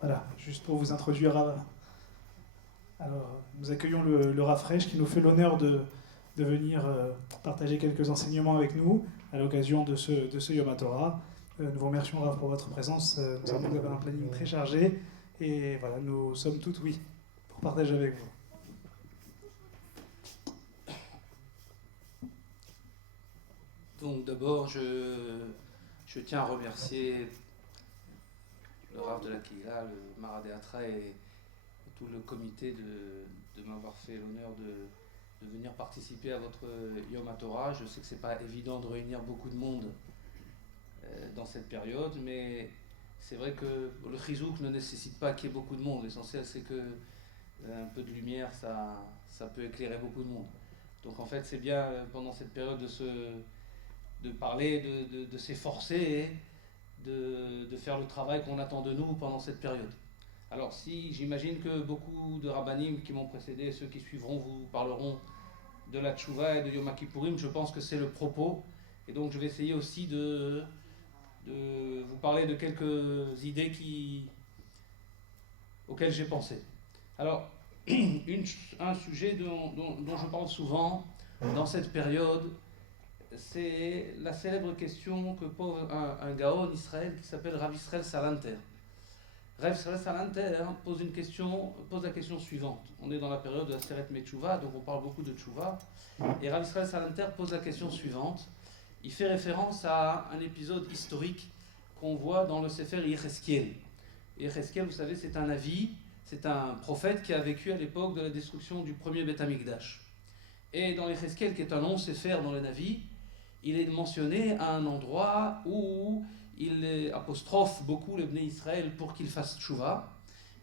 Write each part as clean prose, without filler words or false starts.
Voilà, juste pour vous introduire. Alors, nous accueillons le Rafresh qui nous fait l'honneur de venir partager quelques enseignements avec nous à l'occasion de ce Yom HaTorah. Nous vous remercions, Rav, pour votre présence. Nous savons que vous avez un planning très chargé et voilà, nous sommes toutes oui pour partager avec vous. Donc d'abord, je tiens à remercier le Rav de la Kehila, le Maradéatra et tout le comité de m'avoir fait l'honneur de venir participer à votre Yom HaTorah. Je sais que ce n'est pas évident de réunir beaucoup de monde dans cette période, mais c'est vrai que le chizouk ne nécessite pas qu'il y ait beaucoup de monde. L'essentiel, c'est que un peu de lumière, ça peut éclairer beaucoup de monde. Donc en fait, c'est bien pendant cette période de parler, de s'efforcer et de faire le travail qu'on attend de nous pendant cette période. Alors si j'imagine que beaucoup de rabbanim qui m'ont précédé, ceux qui suivront, vous parleront de la tchouva et de Yom Kippourim, je pense que c'est le propos. Et donc je vais essayer aussi de vous parler de quelques idées auxquelles j'ai pensé. Alors, un sujet dont je parle souvent dans cette période, c'est la célèbre question que pose un Gaon Israël qui s'appelle Rav Israël Salanter. Rav Israël Salanter pose la question suivante. On est dans la période de la Seret Metchouva, donc on parle beaucoup de Tchouva. Et Rav Israël Salanter pose la question suivante. Il fait référence à un épisode historique qu'on voit dans le Sefer Yechezkiel. Yechezkiel, vous savez, c'est un Navi, c'est un prophète qui a vécu à l'époque de la destruction du premier Beth Amikdash. Et dans Yechezkiel, qui est un long Sefer dans le Navi, il est mentionné à un endroit où il apostrophe beaucoup le Bnei Israël pour qu'ils fassent tchouva.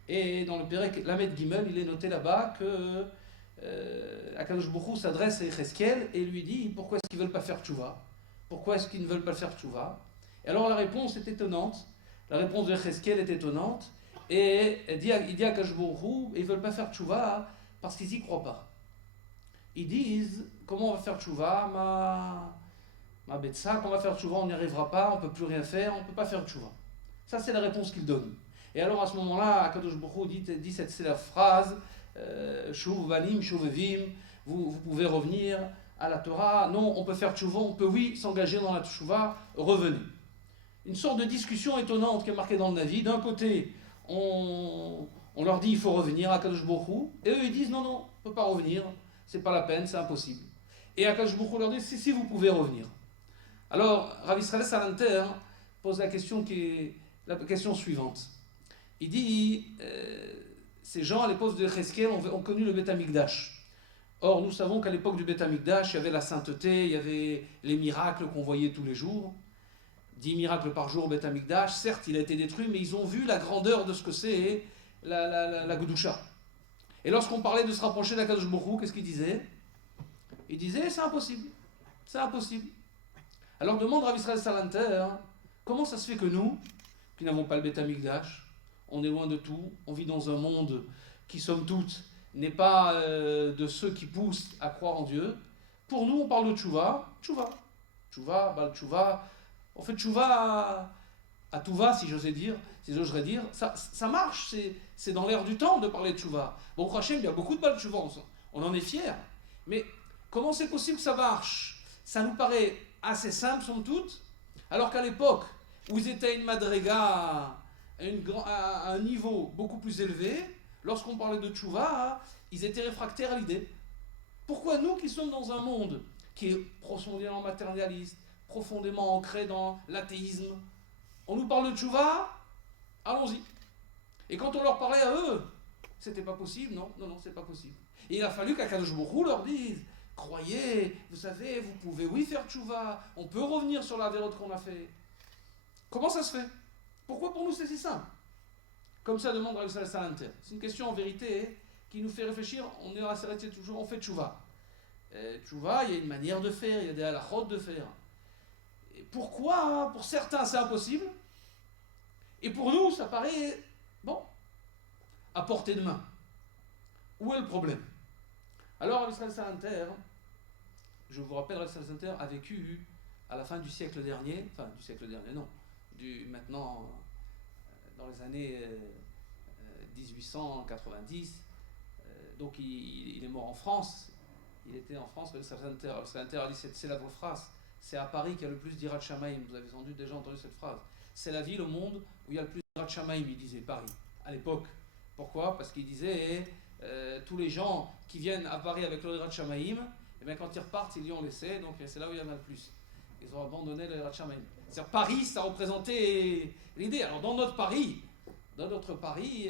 Et dans le Perek Lamed Gimel, il est noté là-bas que Akadosh Baruch Hu s'adresse à Yechezkiel et lui dit pourquoi est-ce qu'ils ne veulent pas faire tchouva? Pourquoi est-ce qu'ils ne veulent pas faire tchouva? Et alors la réponse est étonnante. La réponse de Yechezkiel est étonnante. Et il dit à Akadosh Baruch Hu, ils ne veulent pas faire tchouva parce qu'ils n'y croient pas. Ils disent comment on va faire tchouva? Ma betsa, quand on va faire tchouva, on n'y arrivera pas, on ne peut plus rien faire, on ne peut pas faire tchouva. Ça, c'est la réponse qu'il donne. Et alors, à ce moment-là, Akadosh Baruch Hu dit c'est la phrase Shuv banim, shuv evim, vous pouvez revenir à la Torah. Non, on peut faire tchouva, on peut, oui, s'engager dans la tchouva, revenez. Une sorte de discussion étonnante qui est marquée dans le Navi. D'un côté, on leur dit il faut revenir à Akadosh Baruch Hu, et eux ils disent non, on ne peut pas revenir, c'est pas la peine, c'est impossible. Et Akadosh Baruch Hu leur dit si, vous pouvez revenir. Alors, Rav Israël Salanter pose la question suivante. Il dit ces gens à l'époque de Yechezkiel ont connu le Beth Amikdash. Or, nous savons qu'à l'époque du Beth Amikdash, il y avait la sainteté, il y avait les miracles qu'on voyait tous les jours. 10 miracles par jour au Beth Amikdash. Certes, il a été détruit, mais ils ont vu la grandeur de ce que c'est la Gdusha. Et lorsqu'on parlait de se rapprocher d'Akadosh Baruch Hu, qu'est-ce qu'il disait? Il disait c'est impossible. C'est impossible. Alors demande Rav Israël Salanter, comment ça se fait que nous, qui n'avons pas le Beth Amikdash, on est loin de tout, on vit dans un monde qui, somme toute, n'est pas de ceux qui poussent à croire en Dieu. Pour nous, on parle de tchouva, bal tchouva, on fait tchouva à tout va, si j'oserais dire, ça marche, c'est dans l'air du temps de parler de tchouva. Bon, Hachem, il y a beaucoup de bal tchouva, on en est fiers, mais comment c'est possible que ça marche? Ça nous paraît assez simple, somme toute, alors qu'à l'époque où ils étaient à une madrega, à un niveau beaucoup plus élevé, lorsqu'on parlait de tchouva, ils étaient réfractaires à l'idée. Pourquoi nous qui sommes dans un monde qui est profondément matérialiste, profondément ancré dans l'athéisme, on nous parle de tchouva, allons-y. Et quand on leur parlait à eux, c'était pas possible, non, c'est pas possible. Et il a fallu qu'Akadosh Baruch Hu leur dise croyez, vous savez, vous pouvez oui faire tchouva, on peut revenir sur la vérote qu'on a fait. Comment ça se fait? Pourquoi pour nous c'est si simple? Comme ça demande Rav Israël Salanter. C'est une question en vérité qui nous fait réfléchir. On est dans la sérénité toujours, on fait tchouva. Tchouva, il y a une manière de faire, il y a des halachot de faire. Et pourquoi pour certains c'est impossible et pour nous ça paraît bon, à portée de main? Où est le problème? Alors Rav Israël Salanter, je vous rappelle, Rav Israël Salanter a vécu à la fin du siècle dernier, maintenant, dans les années 1890. Donc il est mort en France. Il était en France, ça interdit cette célèbre phrase. C'est à Paris qu'il y a le plus d'Irat Shamaim. Vous avez déjà entendu cette phrase. C'est la ville au monde où il y a le plus d'Irat Shamaim, il disait Paris, à l'époque. Pourquoi? Parce qu'il disait tous les gens qui viennent à Paris avec le Irat Shamaim, et bien quand ils repartent, ils y ont laissé, donc c'est là où il y en a le plus. Ils ont abandonné le Irat Shamaim. C'est-à-dire Paris, ça représentait l'idée. Alors dans notre Paris,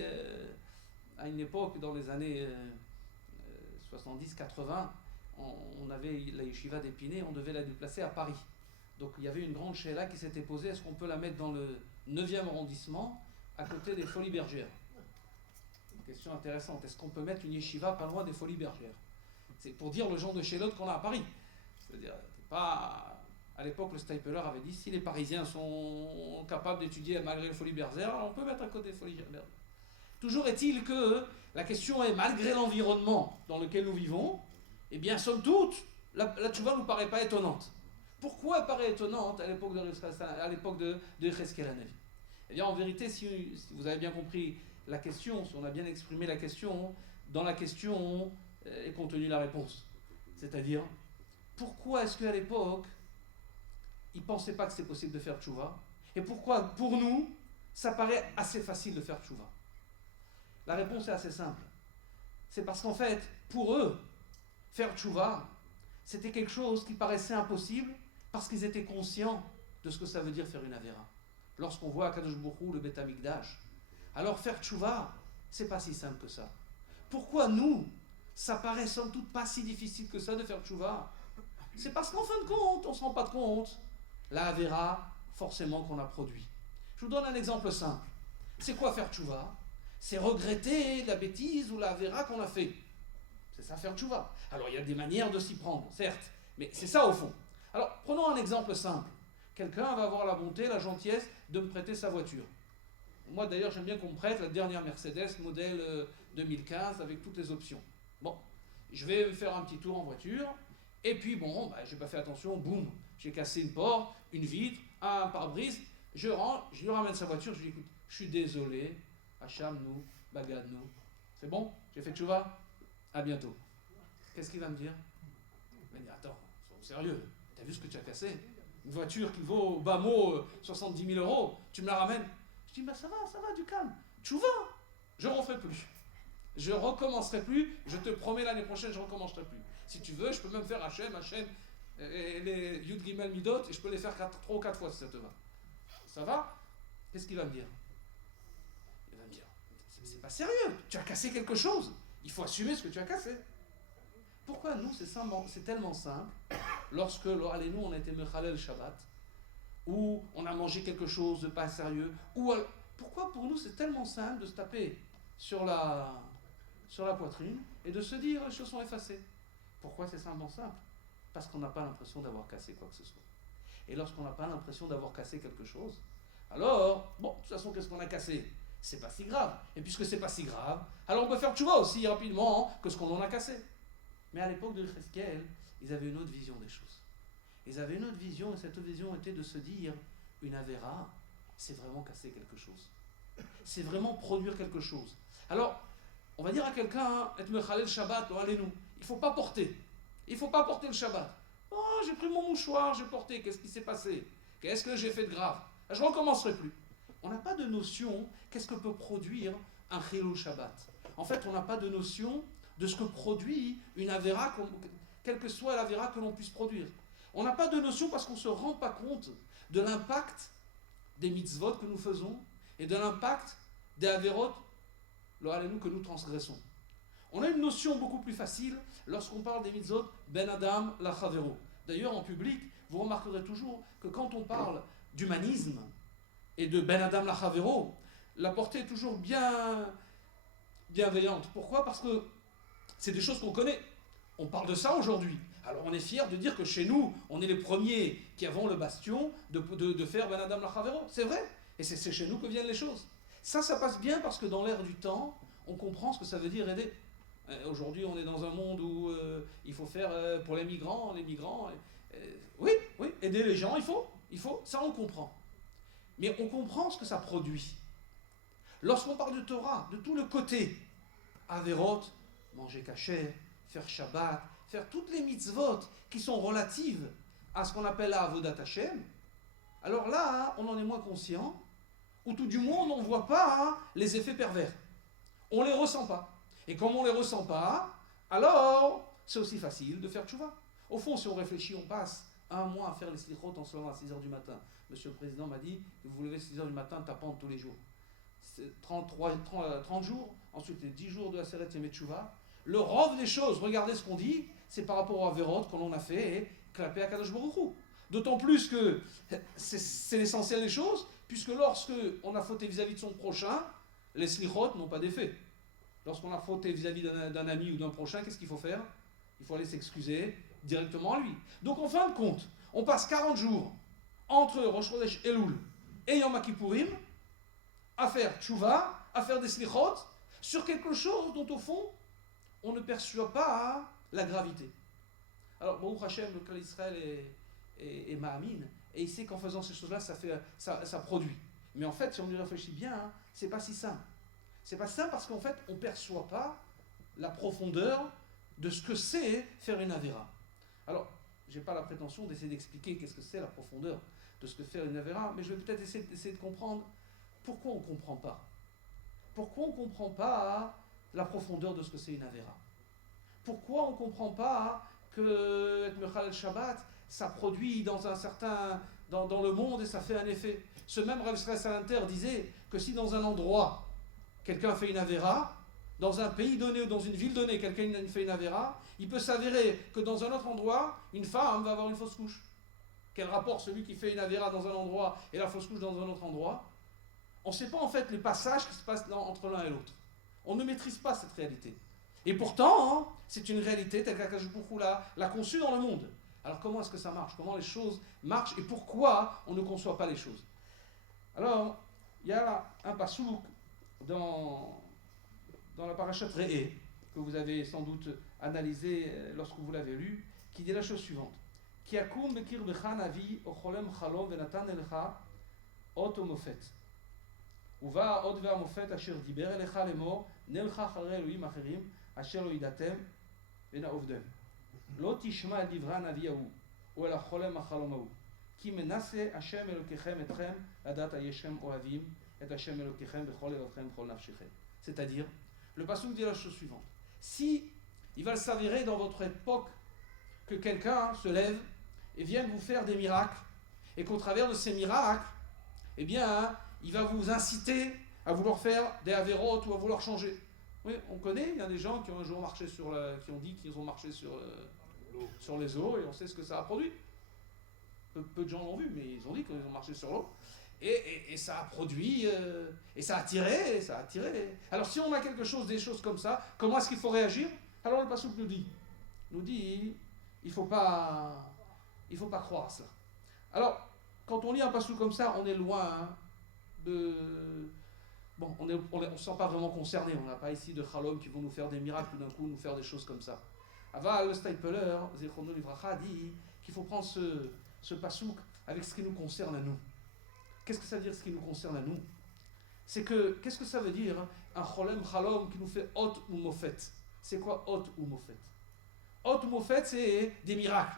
à une époque, dans les années 70-80, on avait la yeshiva d'Épinay, on devait la déplacer à Paris. Donc il y avait une grande chéla qui s'était posée, est-ce qu'on peut la mettre dans le 9e arrondissement, à côté des Folies Bergères? Une question intéressante, est-ce qu'on peut mettre une yeshiva pas loin des Folies Bergères? C'est pour dire le genre de chélote qu'on a à Paris. C'est-à-dire, pas... À l'époque, le Stapler avait dit, si les Parisiens sont capables d'étudier malgré les Folies Bergères, on peut mettre à côté des Folies Bergères. Toujours est-il que la question est, malgré l'environnement dans lequel nous vivons, eh bien, somme toute, la tchouva ne nous paraît pas étonnante. Pourquoi elle paraît étonnante à l'époque de Yecheskel HaNavi? Eh bien, en vérité, si vous avez bien compris la question, si on a bien exprimé la question, dans la question est contenue la réponse. C'est-à-dire, pourquoi est-ce qu'à l'époque, ils ne pensaient pas que c'est possible de faire tchouva? Et pourquoi, pour nous, ça paraît assez facile de faire tchouva? La réponse est assez simple. C'est parce qu'en fait, pour eux, faire tchouva, c'était quelque chose qui paraissait impossible parce qu'ils étaient conscients de ce que ça veut dire faire une avéra. Lorsqu'on voit à Kadosh Baruch Hu le Beth Amikdash, alors faire tchouva, c'est pas si simple que ça. Pourquoi nous, ça paraît somme toute pas si difficile que ça de faire tchouva? C'est parce qu'en fin de compte, on ne se rend pas compte la avéra, forcément, qu'on a produit. Je vous donne un exemple simple. C'est quoi faire tchouva? C'est regretter la bêtise ou la avéra qu'on a fait. C'est ça faire tchouva. Alors il y a des manières de s'y prendre, certes, mais c'est ça au fond. Alors prenons un exemple simple. Quelqu'un va avoir la bonté, la gentillesse de me prêter sa voiture. Moi d'ailleurs j'aime bien qu'on me prête la dernière Mercedes modèle 2015 avec toutes les options. Bon, je vais me faire un petit tour en voiture, et puis bon, j'ai pas fait attention, boum, j'ai cassé une porte, une vitre, un pare-brise, je rentre, je lui ramène sa voiture, je lui dis écoute, je suis désolé, Hacham nous, bagad nous. C'est bon? J'ai fait tchouva? À bientôt. Qu'est-ce qu'il va me dire? Il va me dire attends, sois sérieux, t'as vu ce que tu as cassé? Une voiture qui vaut bas mot 70 000 euros, tu me la ramènes? Je dis ça va, du calme. Tchouva, je ne referai plus. Je recommencerai plus, je te promets l'année prochaine, je ne recommencerai plus. Si tu veux, je peux même faire Hachem, et les Yud Gimel Midot, et je peux les faire 3 ou 4 fois si ça te va. Ça va? Qu'est-ce qu'il va me dire? Il va me dire, c'est pas sérieux, tu as cassé quelque chose, il faut assumer ce que tu as cassé. Pourquoi nous, c'est tellement simple, lorsque, allez, nous, on a été Mechalel Shabbat, ou on a mangé quelque chose de pas sérieux, pourquoi pour nous c'est tellement simple de se taper sur la poitrine et de se dire les choses sont effacées? Pourquoi c'est simplement simple? Parce qu'on n'a pas l'impression d'avoir cassé quoi que ce soit. Et lorsqu'on n'a pas l'impression d'avoir cassé quelque chose, alors, bon, de toute façon, qu'est-ce qu'on a cassé? C'est pas si grave. Et puisque c'est pas si grave, alors on peut faire tchouva aussi rapidement que ce qu'on en a cassé. Mais à l'époque de Yecheskel, ils avaient une autre vision des choses. Ils avaient une autre vision, et cette autre vision était de se dire, une avéra, c'est vraiment casser quelque chose. C'est vraiment produire quelque chose. Alors, on va dire à quelqu'un, et mechalel Shabbat, allez-nous, il ne faut pas porter. Il ne faut pas porter le Shabbat. Oh, j'ai pris mon mouchoir, j'ai porté, qu'est-ce qui s'est passé? Qu'est-ce que j'ai fait de grave? Je ne recommencerai plus. On n'a pas de notion, qu'est-ce que peut produire un Chilul Shabbat? En fait, on n'a pas de notion de ce que produit une avéra, quelle que soit l'avéra que l'on puisse produire. On n'a pas de notion parce qu'on ne se rend pas compte de l'impact des mitzvot que nous faisons et de l'impact des averot, que nous transgressons. On a une notion beaucoup plus facile lorsqu'on parle des mitzvot ben adam la chavero. D'ailleurs, en public, vous remarquerez toujours que quand on parle d'humanisme et de ben adam la chavero, la portée est toujours bien bienveillante. Pourquoi? Parce que c'est des choses qu'on connaît. On parle de ça aujourd'hui. Alors on est fiers de dire que chez nous, on est les premiers qui avons le bastion de faire Ben Adam Lachavero. C'est vrai. Et c'est chez nous que viennent les choses. Ça passe bien parce que dans l'air du temps, on comprend ce que ça veut dire aider. Aujourd'hui, on est dans un monde où il faut faire pour les migrants. Oui, aider les gens, il faut. Ça, on comprend. Mais on comprend ce que ça produit. Lorsqu'on parle de Torah, de tout le côté, Averot, manger cachère, faire Shabbat, faire toutes les mitzvot qui sont relatives à ce qu'on appelle la Avodat Hashem, alors là, on en est moins conscient, ou tout du moins on n'en voit pas les effets pervers. On ne les ressent pas. Et comme on ne les ressent pas, alors c'est aussi facile de faire tchouva. Au fond, si on réfléchit, on passe un mois à faire les slichot en se levant à 6h du matin. Monsieur le Président m'a dit que vous vous levez à 6h du matin, tapant tous les jours. 30 jours, ensuite les 10 jours de la Seret Yemet Tchouva. Le rove des choses, regardez ce qu'on dit, c'est par rapport à Averot qu'on a fait et clapé à Kadosh Baruch Hu. D'autant plus que c'est l'essentiel des choses, puisque lorsque on a fauté vis-à-vis de son prochain, les slichot n'ont pas d'effet. Lorsqu'on a fauté vis-à-vis d'un ami ou d'un prochain, qu'est-ce qu'il faut faire? Il faut aller s'excuser directement à lui. Donc en fin de compte, on passe 40 jours entre Rosh Chodesh Elul et Yom Kippourim à faire tchouva, à faire des slichot, sur quelque chose dont au fond, on ne perçoit pas la gravité. Alors, Baruch Hashem, le clan d'Israël est ma'amine, et il sait qu'en faisant ces choses-là, ça produit. Mais en fait, si on y réfléchit bien, c'est pas si simple. C'est pas simple parce qu'en fait, on ne perçoit pas la profondeur de ce que c'est faire une avéra. Alors, je n'ai pas la prétention d'essayer d'expliquer qu'est-ce que c'est la profondeur de ce que faire une avéra, mais je vais peut-être essayer de comprendre pourquoi on ne comprend pas. Pourquoi on ne comprend pas la profondeur de ce que c'est une avéra. Pourquoi on ne comprend pas que être Mechal Shabbat, ça produit dans le monde et ça fait un effet. Ce même Rav Israël Salanter disait que si dans un endroit, quelqu'un fait une avéra, dans un pays donné ou dans une ville donnée, quelqu'un fait une avéra, il peut s'avérer que dans un autre endroit, une femme va avoir une fausse couche. Quel rapport celui qui fait une avéra dans un endroit et la fausse couche dans un autre endroit? On ne sait pas en fait les passages qui se passent entre l'un et l'autre. On ne maîtrise pas cette réalité. Et pourtant, c'est une réalité telle qu'Akadosh Baruch Hu l'a conçue dans le monde. Alors comment est-ce que ça marche? Comment les choses marchent et pourquoi on ne conçoit pas les choses? Alors, il y a un pasouk dans la parashat Re'eh, que vous avez sans doute analysé lorsque vous l'avez lu, qui dit la chose suivante. Ki akum bekir becha navi ocholem chalom venatan elcha ot mofet. ובא עוד והמופת אשר דיבר אליך לאמור נלך אחרי אלוהים אחרים אשר לא ידעתם ונעובדם. לא תשמע את דברי הנביא ההוא או אל החולם החלום ההוא כי מנסה השם אלוקיכם אתכם לדעת הישכם אוהבים את השם אלוקיכם בכל לבבכם בכל נפשכם. C'est-à-dire, le passouk dit la chose suivante. Si il va s'avérer dans votre époque que quelqu'un se lève et vienne vous faire des miracles et qu'au travers de ces miracles, eh bien, il va vous inciter à vouloir faire des avérotes ou à vouloir changer. Oui, on connaît, il y a des gens qui ont un jour marché qui ont dit qu'ils ont marché sur les eaux et on sait ce que ça a produit. Peu de gens l'ont vu, mais ils ont dit qu'ils ont marché sur l'eau. Et ça a produit, et ça a attiré, Alors si on a des choses comme ça, comment est-ce qu'il faut réagir? Alors le passouk nous dit, il faut pas croire à cela. Alors, quand on lit un passouk comme ça, on est loin on ne se sent pas vraiment concerné. On n'a pas ici de chalom qui vont nous faire des miracles, d'un coup nous faire des choses comme ça. Aval, le Stapler, Zechrono Livracha, dit qu'il faut prendre ce pasouk avec ce qui nous concerne à nous. Qu'est-ce que ça veut dire ce qui nous concerne à nous? Qu'est-ce que ça veut dire un chalom qui nous fait hot ou mofet? C'est quoi hot ou mofet? Hot ou mofet, c'est des miracles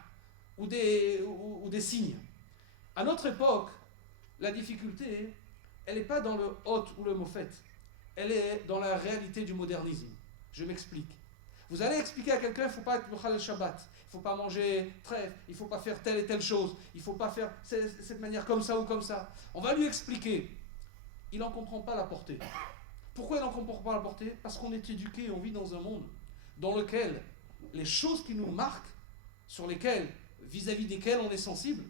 ou des signes. À notre époque, la difficulté, elle n'est pas dans le hot ou le mofet, elle est dans la réalité du modernisme. Je m'explique. Vous allez expliquer à quelqu'un, il ne faut pas être Mechal Shabbat, il ne faut pas manger trèfle, il ne faut pas faire telle et telle chose, il ne faut pas faire cette manière comme ça ou comme ça. On va lui expliquer. Il n'en comprend pas la portée. Pourquoi il n'en comprend pas la portée? Parce qu'on est éduqué, on vit dans un monde dans lequel les choses qui nous marquent, vis-à-vis desquelles on est sensible,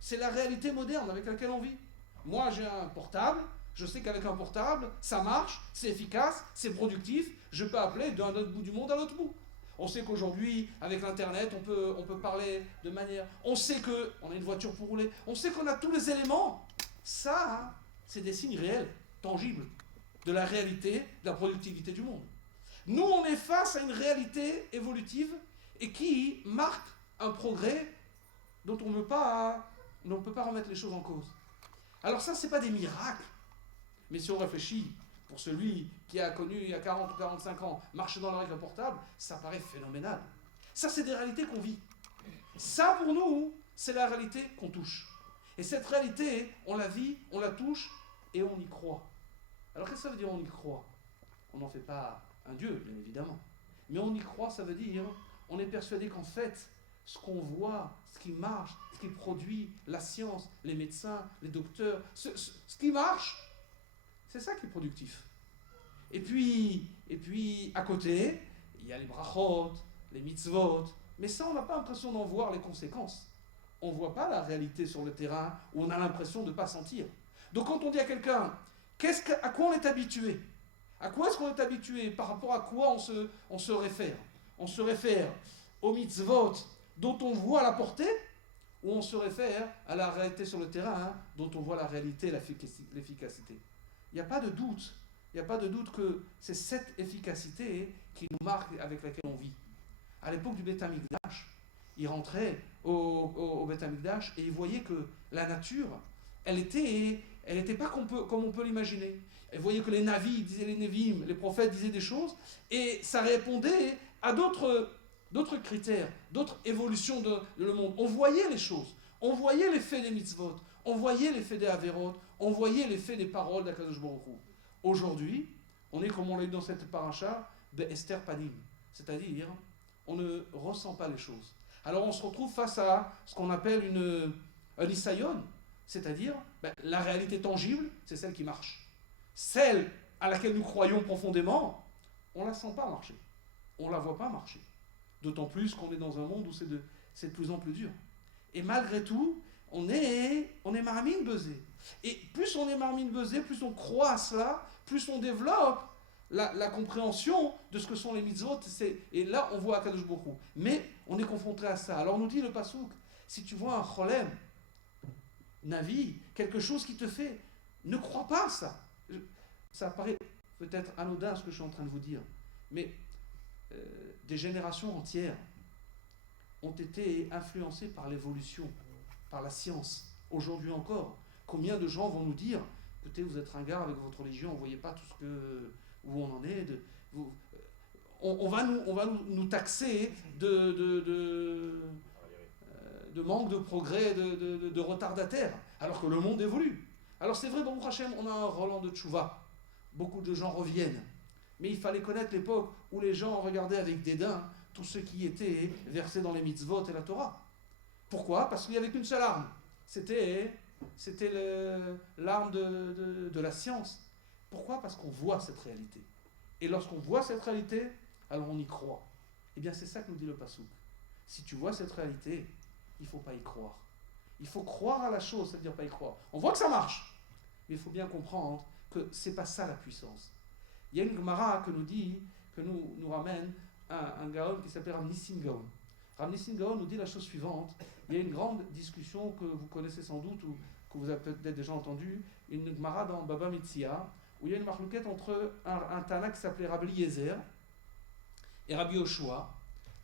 c'est la réalité moderne avec laquelle on vit. Moi, j'ai un portable, je sais qu'avec un portable, ça marche, c'est efficace, c'est productif, je peux appeler d'un autre bout du monde à l'autre bout. On sait qu'aujourd'hui, avec l'Internet, on peut parler de manière... On sait qu'on a une voiture pour rouler, on sait qu'on a tous les éléments. Ça, c'est des signes réels, tangibles, de la réalité, de la productivité du monde. Nous, on est face à une réalité évolutive et qui marque un progrès dont on ne peut pas remettre les choses en cause. Alors ça, ce n'est pas des miracles. Mais si on réfléchit, pour celui qui a connu il y a 40 ou 45 ans, marcher dans la rue avec un portable, ça paraît phénoménal. Ça, c'est des réalités qu'on vit. Ça, pour nous, c'est la réalité qu'on touche. Et cette réalité, on la vit, on la touche et on y croit. Alors, qu'est-ce que ça veut dire on y croit? On n'en fait pas un Dieu, bien évidemment. Mais on y croit, ça veut dire, on est persuadé qu'en fait, ce qu'on voit, ce qui marche, ce qui produit, la science, les médecins, les docteurs, ce qui marche, c'est ça qui est productif. Et puis, à côté, il y a les brachot, les mitzvot, mais ça, on n'a pas l'impression d'en voir les conséquences. On ne voit pas la réalité sur le terrain où on a l'impression de ne pas sentir. Donc quand on dit à quelqu'un, à quoi on est habitué? À quoi est-ce qu'on est habitué? Par rapport à quoi on se réfère? On se réfère aux mitzvot dont on voit la portée, ou on se réfère à la réalité sur le terrain dont on voit la réalité, l'efficacité? Il n'y a pas de doute. Il n'y a pas de doute que c'est cette efficacité qui nous marque, avec laquelle on vit. À l'époque du Beth Amikdash, il rentrait au Beth Amikdash et il voyait que la nature, elle était pas comme on peut l'imaginer. Il voyait que les navis disaient les Nevim, les prophètes disaient des choses, et ça répondait à d'autres critères, d'autres évolutions de le monde. On voyait les choses, on voyait l'effet des mitzvot, on voyait l'effet des averot, on voyait l'effet des paroles d'Akadosh Baruch Hu. Aujourd'hui, on est comme on l'a dit dans cette paracha, de Esther Panim, c'est-à-dire on ne ressent pas les choses. Alors on se retrouve face à ce qu'on appelle un isayon, c'est-à-dire la réalité tangible, c'est celle qui marche. Celle à laquelle nous croyons profondément, on ne la sent pas marcher, on ne la voit pas marcher. D'autant plus qu'on est dans un monde où c'est de plus en plus dur. Et malgré tout, on est marmine besée. Et plus on est marmine besée, plus on croit à cela, plus on développe la compréhension de ce que sont les mitzvot. Et là, on voit Akadosh Baruch Hu. Mais on est confronté à ça. Alors on nous dit le pasouk, si tu vois un cholem, navi, quelque chose qui te fait, ne crois pas à ça. Ça paraît peut-être anodin ce que je suis en train de vous dire, mais des générations entières ont été influencées par l'évolution, par la science. Aujourd'hui encore, combien de gens vont nous dire, écoutez, vous êtes ringard avec votre religion, vous ne voyez pas où on en est, on va nous taxer de manque de progrès, de retardataire, alors que le monde évolue. Alors c'est vrai, Baruch Hashem, on a un Roland de Tchouva, beaucoup de gens reviennent, mais il fallait connaître l'époque où les gens regardaient avec dédain tout ce qui était versé dans les mitzvot et la Torah. Pourquoi? Parce qu'il n'y avait qu'une seule arme, c'était l'arme de la science. Pourquoi? Parce qu'on voit cette réalité. Et lorsqu'on voit cette réalité, alors on y croit. Eh bien c'est ça que nous dit le Passouk. Si tu vois cette réalité, il ne faut pas y croire. Il faut croire à la chose, c'est-à-dire pas y croire. On voit que ça marche, mais il faut bien comprendre que ce n'est pas ça la puissance. Il y a une Gemara que nous ramène un Gaon qui s'appelle Rav Nissim Gaon. Rav Nissim Gaon nous dit la chose suivante. Il y a une grande discussion que vous connaissez sans doute ou que vous avez peut-être déjà entendu, une Gemara dans Baba Metzia, où il y a une marloquette entre un Tana qui s'appelait Rabbi Eliezer et Rabbi Yoshua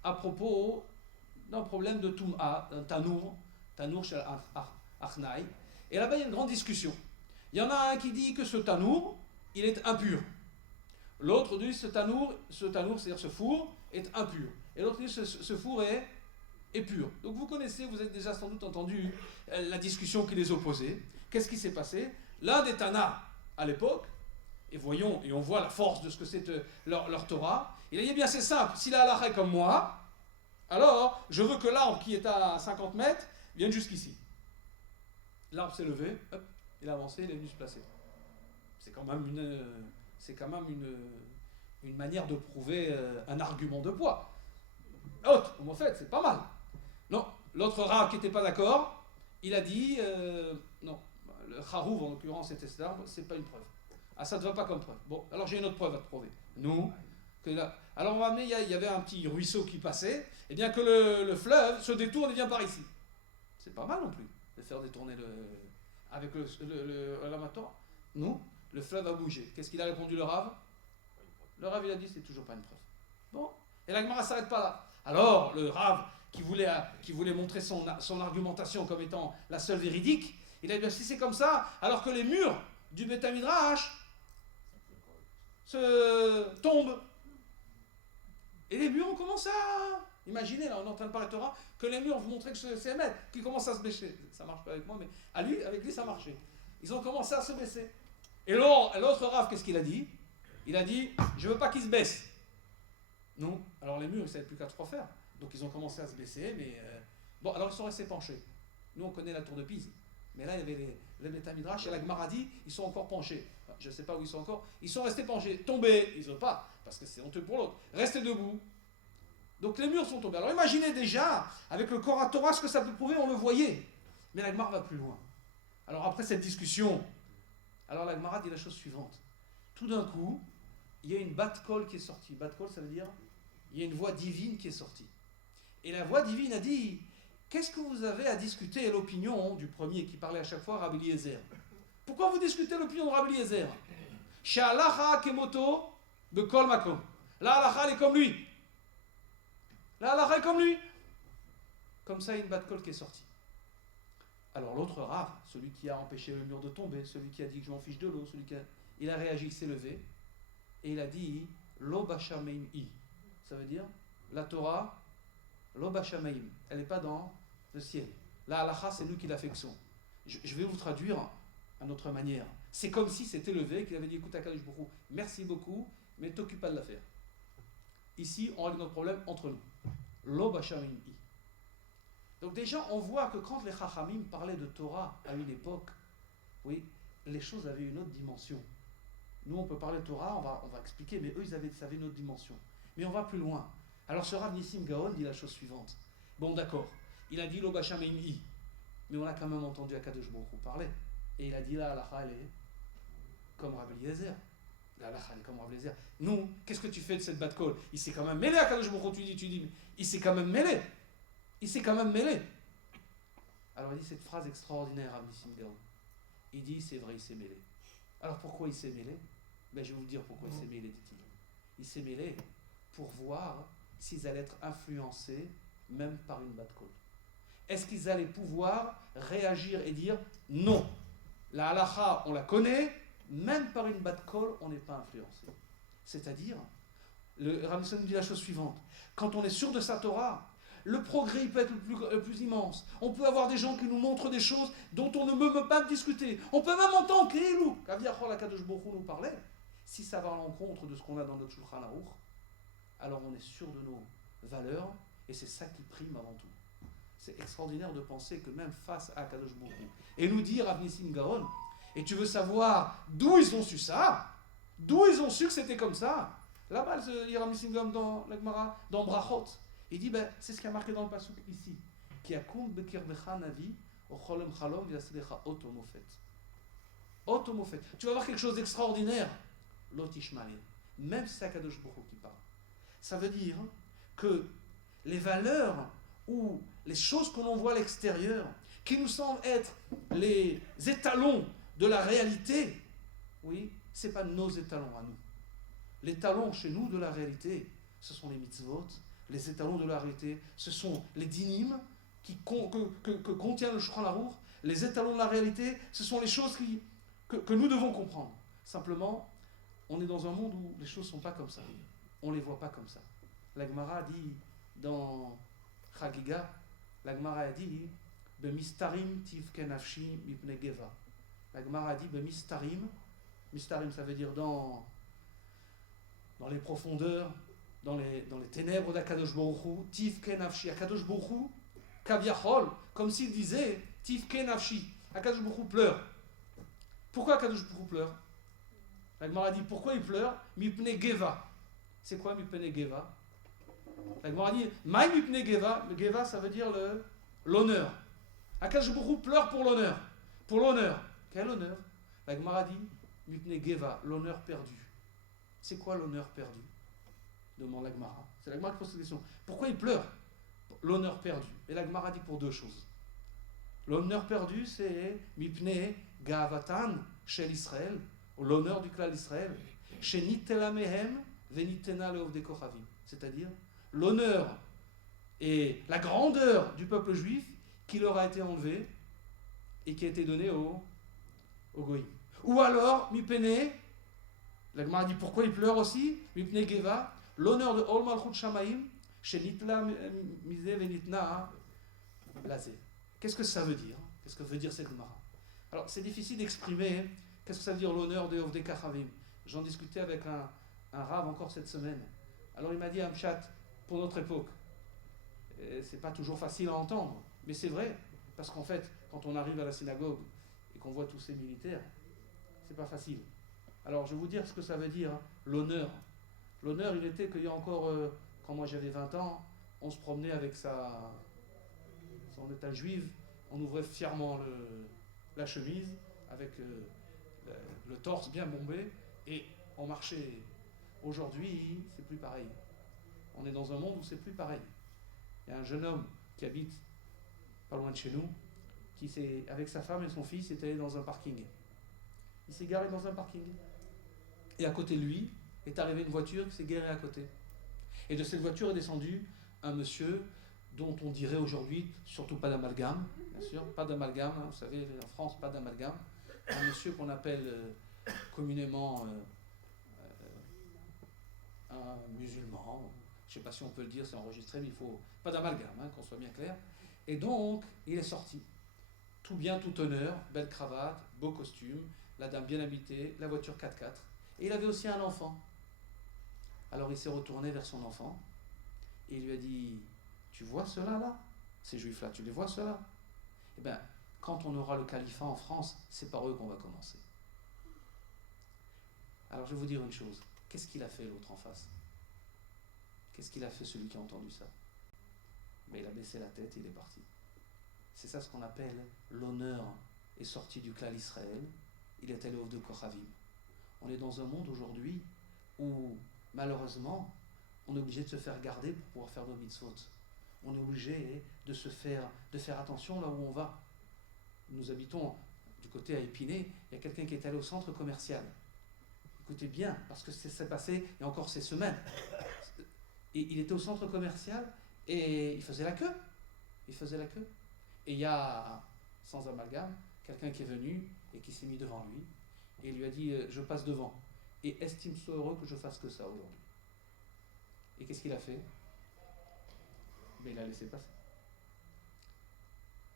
à propos d'un problème de Tum'a, un Tanour chez Achnai. Et là-bas, il y a une grande discussion. Il y en a un qui dit que ce Tanour, il est impur. L'autre dit que ce Tanour, c'est-à-dire ce four, est impur. Et l'autre dit que ce four est pur. Donc vous connaissez, vous avez déjà sans doute entendu la discussion qui les opposait. Qu'est-ce qui s'est passé? L'un des Tana, à l'époque, et on voit la force de ce que c'est leur Torah, il a dit, eh bien c'est simple, si la halakha est comme moi, alors je veux que l'arbre qui est à 50 mètres vienne jusqu'ici. L'arbre s'est levé, hop, il a avancé, il est venu se placer. C'est quand même une manière de prouver un argument de poids. En fait, c'est pas mal. Non, l'autre rat qui n'était pas d'accord, il a dit, non, le Charouv en l'occurrence c'était cet arbre, c'est pas une preuve. Ah, ça ne te va pas comme preuve. Bon, alors j'ai une autre preuve à te prouver. Alors on va amener, il y avait un petit ruisseau qui passait, et bien que le fleuve se détourne et vient par ici. C'est pas mal non plus de faire détourner avec l'amateur. Non, le fleuve a bougé. Qu'est-ce qu'il a répondu le Rav? Le Rav il a dit c'est toujours pas une preuve. Bon, et la Gemara ne s'arrête pas là. Alors le Rav qui voulait montrer son argumentation comme étant la seule véridique, il a dit si c'est comme ça, alors que les murs du Beth Midrash tombent. Et les murs ont commencé à... Imaginez, là, on est en train de parler de Torah, que les murs vous montraient que c'est un mètre, qui commence à se baisser. Ça marche pas avec moi, mais avec lui, ça marchait. Ils ont commencé à se baisser. Et l'autre Rav, qu'est-ce qu'il a dit? Il a dit, je veux pas qu'ils se baissent. Non. Alors les murs, ils ne savaient plus qu'à trop faire. Donc ils ont commencé à se baisser, mais... Bon, alors ils sont restés penchés. Nous, on connaît la tour de Pise. Mais là, il y avait les Métamidrash et la Gemara dit, ils sont encore penchés. Enfin, je ne sais pas où ils sont encore. Ils sont restés penchés. Tombés, ils n'ont pas, parce que c'est honteux pour l'autre. Restés debout. Donc les murs sont tombés. Alors imaginez déjà, avec le Korah Torah, ce que ça peut prouver, on le voyait. Mais la Gemara va plus loin. Alors après cette discussion, alors la Gemara dit la chose suivante. Tout d'un coup, il y a une bat-kol qui est sortie. Bat-kol, ça veut dire, il y a une voix divine qui est sortie. Et la voix divine a dit, qu'est-ce que vous avez à discuter l'opinion du premier qui parlait à chaque fois, Rabbi Eliezer? Pourquoi vous discutez l'opinion de Rabbi Eliezer? Sha'alacha kemoto bekol makom. La halacha, elle est comme lui. La halacha est comme lui. Comme ça, il y a une bat-kol qui est sortie. Alors l'autre Rav, celui qui a empêché le mur de tomber, celui qui a dit que je m'en fiche de l'eau, il a réagi, il s'est levé, et il a dit Lo bashameim i. Ça veut dire la Torah, Lo bashameim, elle n'est pas dans le ciel. La halacha, c'est nous qui l'affectons. Je vais vous traduire à notre manière. C'est comme si c'était levé, qu'il avait dit écoute Akadosh Baruch Hu, merci beaucoup, mais t'occupe pas de l'affaire. Ici, on règle notre problème entre nous. Lo bashameim i. Donc déjà, on voit que quand les Chachamim parlaient de Torah à une époque, oui, les choses avaient une autre dimension. Nous, on peut parler de Torah, on va expliquer, mais eux, ils avaient une autre dimension. Mais on va plus loin. Alors ce Rav Nissim Gaon dit la chose suivante. Bon, d'accord, il a dit Lo Bashameim I, mais on a quand même entendu Akadosh Baruch Hu parler. Et il a dit la halacha, elle est comme Rabbi Eliezer. La halacha, elle est comme Rabbi Eliezer. Nous, qu'est-ce que tu fais de cette bat-kol? Il s'est quand même mêlé à Akadosh Baruch Hu, tu dis, mais il s'est quand même mêlé. Il s'est quand même mêlé. Alors il dit cette phrase extraordinaire à Nissim Gaon. Il dit c'est vrai, il s'est mêlé. Alors pourquoi il s'est mêlé? Ben, je vais vous dire pourquoi il s'est mêlé, dit-il. Il s'est mêlé pour voir s'ils allaient être influencés même par une bat-kol. Est-ce qu'ils allaient pouvoir réagir et dire non, la halacha on la connaît, même par une bat-kol on n'est pas influencé. C'est-à-dire, le Rav Nissim dit la chose suivante. Quand on est sûr de sa Torah, le progrès il peut être le plus immense. On peut avoir des gens qui nous montrent des choses dont on ne peut pas discuter. On peut même entendre Kéilou, qu'Aviachol Akadosh Baruch Hu nous parlait. Si ça va à l'encontre de ce qu'on a dans notre Shulchan Aruch, alors on est sûr de nos valeurs et c'est ça qui prime avant tout. C'est extraordinaire de penser que même face à Akadosh Baruch Hu, et nous dire Rav Nissim Gaon, et tu veux savoir d'où ils ont su ça? D'où ils ont su que c'était comme ça? Là-bas, il y a Rav Nissim Gaon dans la Gemara, dans Brachot. Il dit, ben, c'est ce qui a marqué dans le pasuk ici. Ki akum bekirbecha navi, ocholem chalom v'yasedecha otomofet. Otomofet. Tu vas voir quelque chose d'extraordinaire. L'otishmael. Même si c'est Akadosh Baruch Hu qui parle. Ça veut dire que les valeurs ou les choses que l'on voit à l'extérieur, qui nous semblent être les étalons de la réalité, oui, c'est pas nos étalons à nous. Les étalons chez nous de la réalité, ce sont les mitzvot. Les étalons de la réalité, ce sont les dinim que contient le Shulchan Aruch. Les étalons de la réalité, ce sont les choses que nous devons comprendre. Simplement, on est dans un monde où les choses ne sont pas comme ça. On ne les voit pas comme ça. La Gemara dit dans Chagiga, la Gemara a dit Bemistarim tivke nafshi mipne geva. La Gemara a dit Bemistarim, mistarim ça veut dire dans les profondeurs, dans les ténèbres d'Akadosh Baruch Hu, tivke nafshi, Akadosh Baruch Hu, kaviachol, comme s'il disait tivke nafshi, Akadosh Baruch Hu pleure. Pourquoi Akadosh Baruch Hu pleure? La Gemara dit pourquoi il pleure? Mipne geva. C'est quoi mipne geva? La Gemara dit maï mipne geva. Geva ça veut dire l'honneur. Akadosh Baruch Hu pleure pour l'honneur. Pour l'honneur. Quel honneur? La Gemara dit mipne geva, l'honneur perdu. C'est quoi l'honneur perdu? Demande la Gemara. C'est la Gemara qui pose cette question. Pourquoi il pleure? L'honneur perdu. Et la Gemara dit pour deux choses. L'honneur perdu, c'est mipne gavatan shel Israël, l'honneur du clan d'Israël, chez nitela mehem venitena leovde kochavim. C'est-à-dire l'honneur et la grandeur du peuple juif qui leur a été enlevé et qui a été donné au goïm. Ou alors mipne La Gemara dit pourquoi il pleure aussi? Mipnei Geva, l'honneur de Ol Malchut Shamaim, Shenitla Mize Venitna Lazé. Qu'est-ce que ça veut dire? Qu'est-ce que veut dire cette Gemara? Alors, c'est difficile d'exprimer qu'est-ce que ça veut dire l'honneur de Ovdei Kachavim. J'en discutais avec un rave encore cette semaine. Alors, il m'a dit, Amchat, pour notre époque, c'est pas toujours facile à entendre, mais c'est vrai, parce qu'en fait, quand on arrive à la synagogue et qu'on voit tous ces militaires, c'est pas facile. Alors, je vais vous dire ce que ça veut dire, hein, l'honneur. L'honneur, il était qu'il y a encore, quand moi j'avais 20 ans, on se promenait avec son état juive, on ouvrait fièrement la chemise, avec le torse bien bombé, et on marchait. Aujourd'hui, c'est plus pareil. On est dans un monde où c'est plus pareil. Il y a un jeune homme qui habite pas loin de chez nous, qui avec sa femme et son fils, est allé dans un parking. Il s'est garé dans un parking. Et à côté de lui est arrivée une voiture qui s'est garée à côté. Et de cette voiture est descendu un monsieur dont on dirait aujourd'hui, surtout pas d'amalgame, bien sûr, pas d'amalgame, hein, vous savez, en France, pas d'amalgame. Un monsieur qu'on appelle communément un musulman, je ne sais pas si on peut le dire, c'est enregistré, mais il faut pas d'amalgame, hein, qu'on soit bien clair. Et donc, il est sorti. Tout bien, tout honneur, belle cravate, beau costume, la dame bien habitée, la voiture 4x4. Et il avait aussi un enfant. Alors il s'est retourné vers son enfant et il lui a dit, tu vois ceux-là là? Ces juifs-là, tu les vois ceux-là? Eh bien, quand on aura le califat en France, c'est par eux qu'on va commencer. Alors je vais vous dire une chose, qu'est-ce qu'il a fait l'autre en face? Qu'est-ce qu'il a fait celui qui a entendu ça? Mais il a baissé la tête et il est parti. C'est ça ce qu'on appelle l'honneur est sorti du clan Israël, il est allé au de Kochavim. On est dans un monde aujourd'hui où malheureusement on est obligé de se faire garder pour pouvoir faire nos mitzvot. On est obligé de faire attention là où on va. Nous habitons du côté à Épinay, il y a quelqu'un qui est allé au centre commercial. Écoutez bien, parce que c'est passé il y a encore ces semaines. Et il était au centre commercial et il faisait la queue. Et il y a, sans amalgame, quelqu'un qui est venu et qui s'est mis devant lui et il lui a dit je passe devant. Et estime-toi heureux que je fasse que ça aujourd'hui. Et qu'est-ce qu'il a fait? Mais il a laissé passer.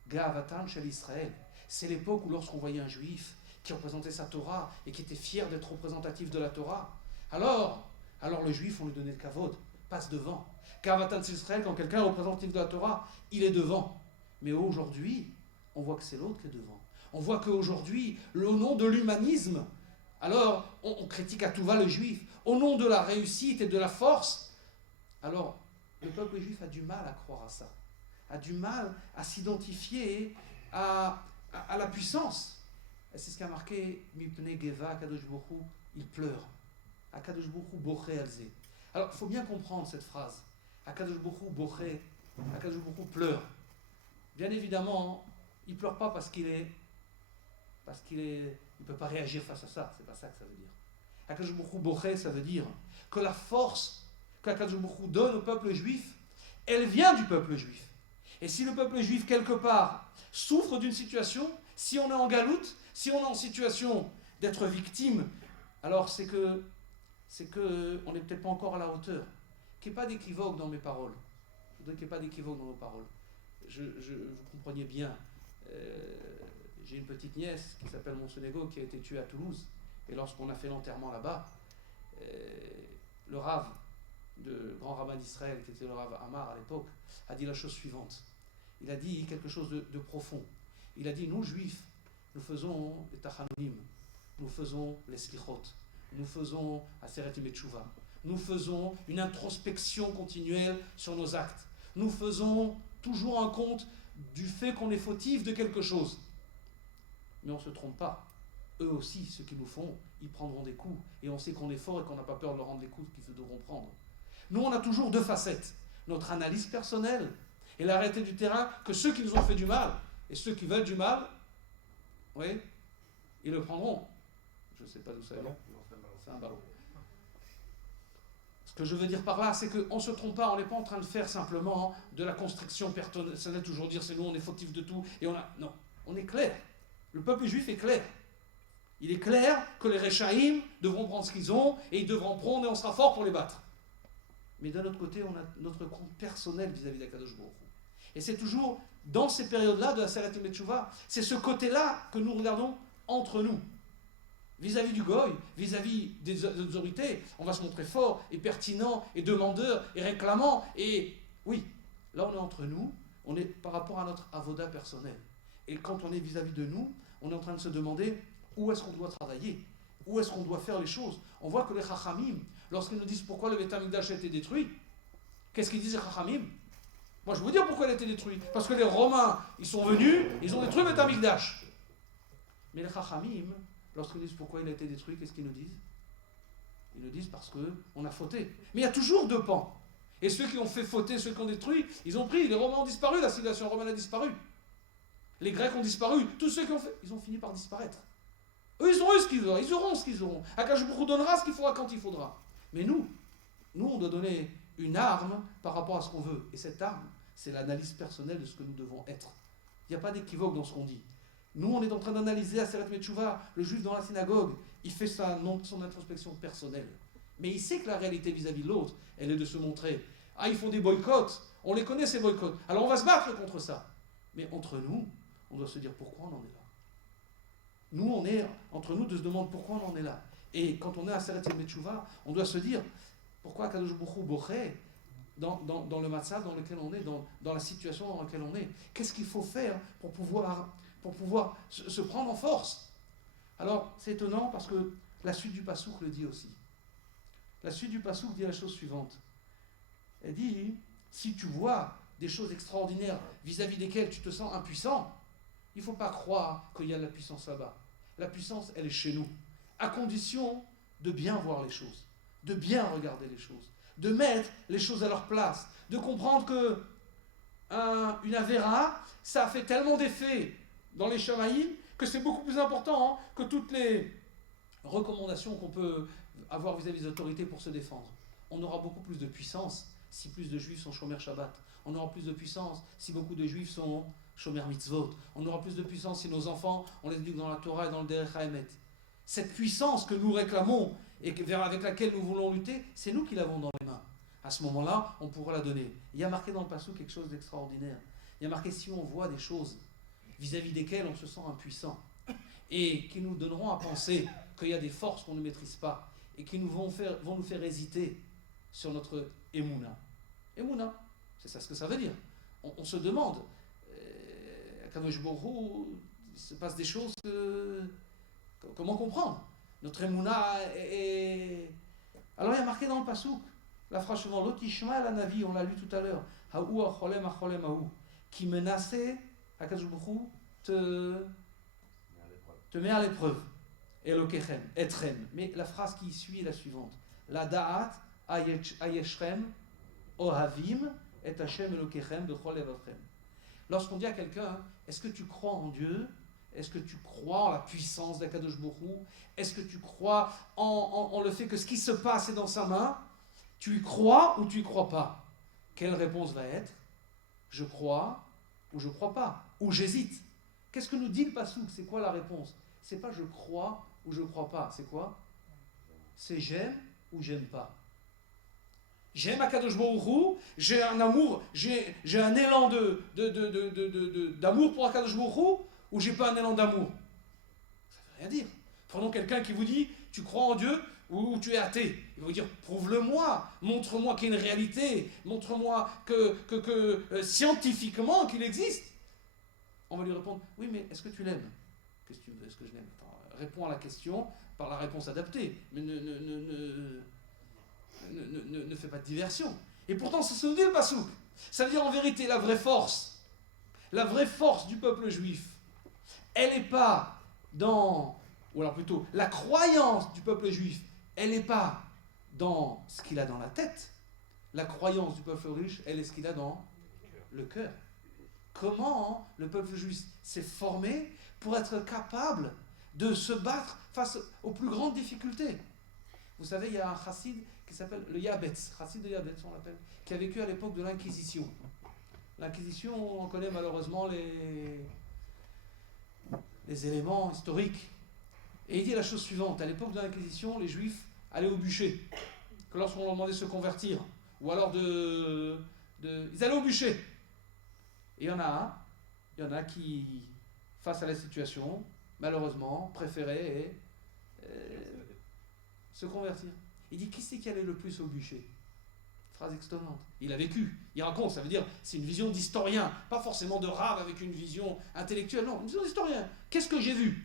Ga'avatan shel Israël. C'est l'époque où lorsqu'on voyait un juif qui représentait sa Torah et qui était fier d'être représentatif de la Torah, alors le juif, on lui donnait le kavod, passe devant. Ga'avatan shel Israël, quand quelqu'un est représentatif de la Torah, il est devant. Mais aujourd'hui, on voit que c'est l'autre qui est devant. On voit qu'aujourd'hui, au nom de l'humanisme, alors on critique à tout va le juif. Au nom de la réussite et de la force, alors le peuple juif a du mal à croire à ça, a du mal à s'identifier à la puissance. Et c'est ce qu'a marqué Mipnei Geva, Akadosh Baruch Hu, il pleure. Akadosh Baruch Hu boché alzé. Alors il faut bien comprendre cette phrase. Akadosh Baruch Hu boché, Akadosh Baruch Hu pleure. Bien évidemment, il ne pleure pas parce qu'il ne peut pas réagir face à ça. C'est pas ça que ça veut dire. Akadosh Baruch Hu boché, ça veut dire que la force qu'Akadosh Baruch Hu donne au peuple juif, elle vient du peuple juif. Et si le peuple juif, quelque part, souffre d'une situation, si on est en galoute, si on est en situation d'être victime, alors c'est que on n'est peut-être pas encore à la hauteur. Qu'il n'y ait pas d'équivoque dans mes paroles. Je voudrais qu'il n'y ait pas d'équivoque dans nos paroles. Vous compreniez bien, j'ai une petite nièce qui s'appelle Monsenego qui a été tuée à Toulouse. Et lorsqu'on a fait l'enterrement là-bas, le rave, le grand rabbin d'Israël, qui était le rave Amar à l'époque, a dit la chose suivante. Il a dit quelque chose de profond. Il a dit, nous juifs, nous faisons les tachanonim, nous faisons les slichot, nous faisons Aseret Yemei Teshuvah, nous faisons une introspection continuelle sur nos actes. Nous faisons toujours un compte du fait qu'on est fautif de quelque chose. Mais on ne se trompe pas. Eux aussi, ceux qui nous font, ils prendront des coups. Et on sait qu'on est fort et qu'on n'a pas peur de leur rendre les coups qu'ils devront prendre. Nous, on a toujours deux facettes. Notre analyse personnelle et la réalité du terrain, que ceux qui nous ont fait du mal et ceux qui veulent du mal, oui, ils le prendront. Je ne sais pas d'où ça vient. C'est un ballon. Ce que je veux dire par là, c'est qu'on ne se trompe pas, on n'est pas en train de faire simplement de la construction personnelle, toujours dire c'est nous, on est fautif de tout, et on a... Non, on est clair. Le peuple juif est clair. Il est clair que les Réchaïm devront prendre ce qu'ils ont et ils devront prendre et on sera fort pour les battre. Mais d'un autre côté, on a notre compte personnel vis-à-vis d'Akadosh Baruch Hu. Et c'est toujours dans ces périodes-là de la Seret Yom Teshuvah, c'est ce côté-là que nous regardons entre nous. Vis-à-vis du goy, vis-à-vis des autorités, on va se montrer fort et pertinent et demandeur et réclamant. Et oui, là on est entre nous, on est par rapport à notre avoda personnel. Et quand on est vis-à-vis de nous, on est en train de se demander où est-ce qu'on doit travailler, où est-ce qu'on doit faire les choses. On voit que les Chachamim, lorsqu'ils nous disent pourquoi le Beit HaMikdash a été détruit, qu'est-ce qu'ils disent les Chachamim? Moi je vais vous dire pourquoi il a été détruit. Parce que les Romains, ils sont venus, ils ont détruit le Beit HaMikdash. Mais les Chachamim, lorsqu'ils disent pourquoi il a été détruit, qu'est-ce qu'ils nous disent? Ils nous disent parce qu'on a fauté. Mais il y a toujours deux pans. Et ceux qui ont fait fauter, ceux qui ont détruit, ils ont pris, les Romains ont disparu, la civilisation romaine a disparu. Les Grecs ont disparu, tous ceux qui ont fait, ils ont fini par disparaître. Eux, ils ont eu ce qu'ils auront, ils auront ce qu'ils auront. Akadosh Baruch Hu donnera ce qu'il faudra quand il faudra. Mais nous, on doit donner une arme par rapport à ce qu'on veut. Et cette arme, c'est l'analyse personnelle de ce que nous devons être. Il n'y a pas d'équivoque dans ce qu'on dit. Nous, on est en train d'analyser à Seret Metchouva, le juif dans la synagogue, il fait son introspection personnelle. Mais il sait que la réalité vis-à-vis de l'autre, elle est de se montrer. Ah, ils font des boycotts, on les connaît ces boycotts. Alors on va se battre contre ça. Mais entre nous, on doit se dire pourquoi on en est là. Nous, on est entre nous de se demander pourquoi on en est là. Et quand on est à Seret Metchouva, on doit se dire pourquoi Kadosh Baruch Hu boché dans le matzav dans lequel on est, dans la situation dans laquelle on est. Qu'est-ce qu'il faut faire pour pouvoir se prendre en force? Alors, c'est étonnant parce que la suite du Passouk le dit aussi. La suite du Passouk dit la chose suivante. Elle dit, si tu vois des choses extraordinaires vis-à-vis desquelles tu te sens impuissant, il ne faut pas croire qu'il y a de la puissance là-bas. La puissance, elle est chez nous. À condition de bien voir les choses, de bien regarder les choses, de mettre les choses à leur place, de comprendre que une Avera, ça a fait tellement d'effets dans les Shamaïm que c'est beaucoup plus important que toutes les recommandations qu'on peut avoir vis-à-vis des autorités pour se défendre. On aura beaucoup plus de puissance si plus de juifs sont Shomer Shabbat. On aura plus de puissance si beaucoup de juifs sont Shomer Mitzvot. On aura plus de puissance si nos enfants, on les éduque dans la Torah et dans le Derech HaEmet. Cette puissance que nous réclamons et avec laquelle nous voulons lutter, c'est nous qui l'avons dans les mains. À ce moment-là, on pourra la donner. Il y a marqué dans le Passouk quelque chose d'extraordinaire. Il y a marqué si on voit des choses vis-à-vis desquelles on se sent impuissant et qui nous donneront à penser qu'il y a des forces qu'on ne maîtrise pas et qui vont nous faire hésiter sur notre Emouna. Emouna, c'est ça ce que ça veut dire. On se demande, à Kadosh Baruch Hu, il se passe des choses comment comprendre? Notre Emouna est... Alors il y a marqué dans le Passouk, la phrase suivante, l'otishma la navi, on l'a lu tout à l'heure, haou acholem acholem haou, qui menaçait Akadosh Baruch Hu te met à l'épreuve. Elokechem, etrem. Mais la phrase qui suit est la suivante. La da'at ayeshrem ohavim et Hashem Elokechem bechol levavchem. Lorsqu'on dit à quelqu'un, est-ce que tu crois en Dieu? Est-ce que tu crois en la puissance d'Akadosh Baruch Hu? Est-ce que tu crois en le fait que ce qui se passe est dans sa main? Tu y crois ou tu y crois pas? Quelle réponse va être? Je crois ou je crois pas? Ou j'hésite? Qu'est-ce que nous dit le Passouk? C'est quoi la réponse? C'est pas je crois ou je crois pas. C'est quoi? C'est j'aime ou j'aime pas. J'aime Akadosh Baruch Hu, j'ai un amour, j'ai un élan d'amour pour Akadosh Baruch Hu, ou j'ai pas un élan d'amour? Ça veut rien dire. Prenons quelqu'un qui vous dit tu crois en Dieu ou tu es athée. Il va vous dire prouve-le-moi, montre-moi qu'il y a une réalité, montre-moi que scientifiquement qu'il existe. On va lui répondre oui, mais est-ce que tu l'aimes? Qu'est-ce que tu veux? Est-ce que je l'aime? Réponds à la question par la réponse adaptée, mais ne fais pas de diversion. Et pourtant, c'est ce que nous dit le Passouk. Ça veut dire en vérité la vraie force du peuple juif, elle n'est pas dans, ou alors plutôt, la croyance du peuple juif, elle n'est pas dans ce qu'il a dans la tête. La croyance du peuple juif, elle est ce qu'il a dans le cœur. Comment le peuple juif s'est formé pour être capable de se battre face aux plus grandes difficultés. Vous savez, il y a un chassid qui s'appelle le Yabetz, chassid de Yabetz on l'appelle, qui a vécu à l'époque de l'Inquisition. L'Inquisition, on connaît malheureusement les éléments historiques. Et il dit la chose suivante, à l'époque de l'Inquisition, les Juifs allaient au bûcher, que lorsqu'on leur demandait de se convertir, ou alors ils allaient au bûcher. Et il y en a qui, face à la situation, malheureusement, préféraient se convertir. Il dit, qui c'est qui allait le plus au bûcher? Phrase extonnante. Il a vécu, il raconte, ça veut dire, c'est une vision d'historien, pas forcément de rave avec une vision intellectuelle, non, une vision d'historien. Qu'est-ce que j'ai vu?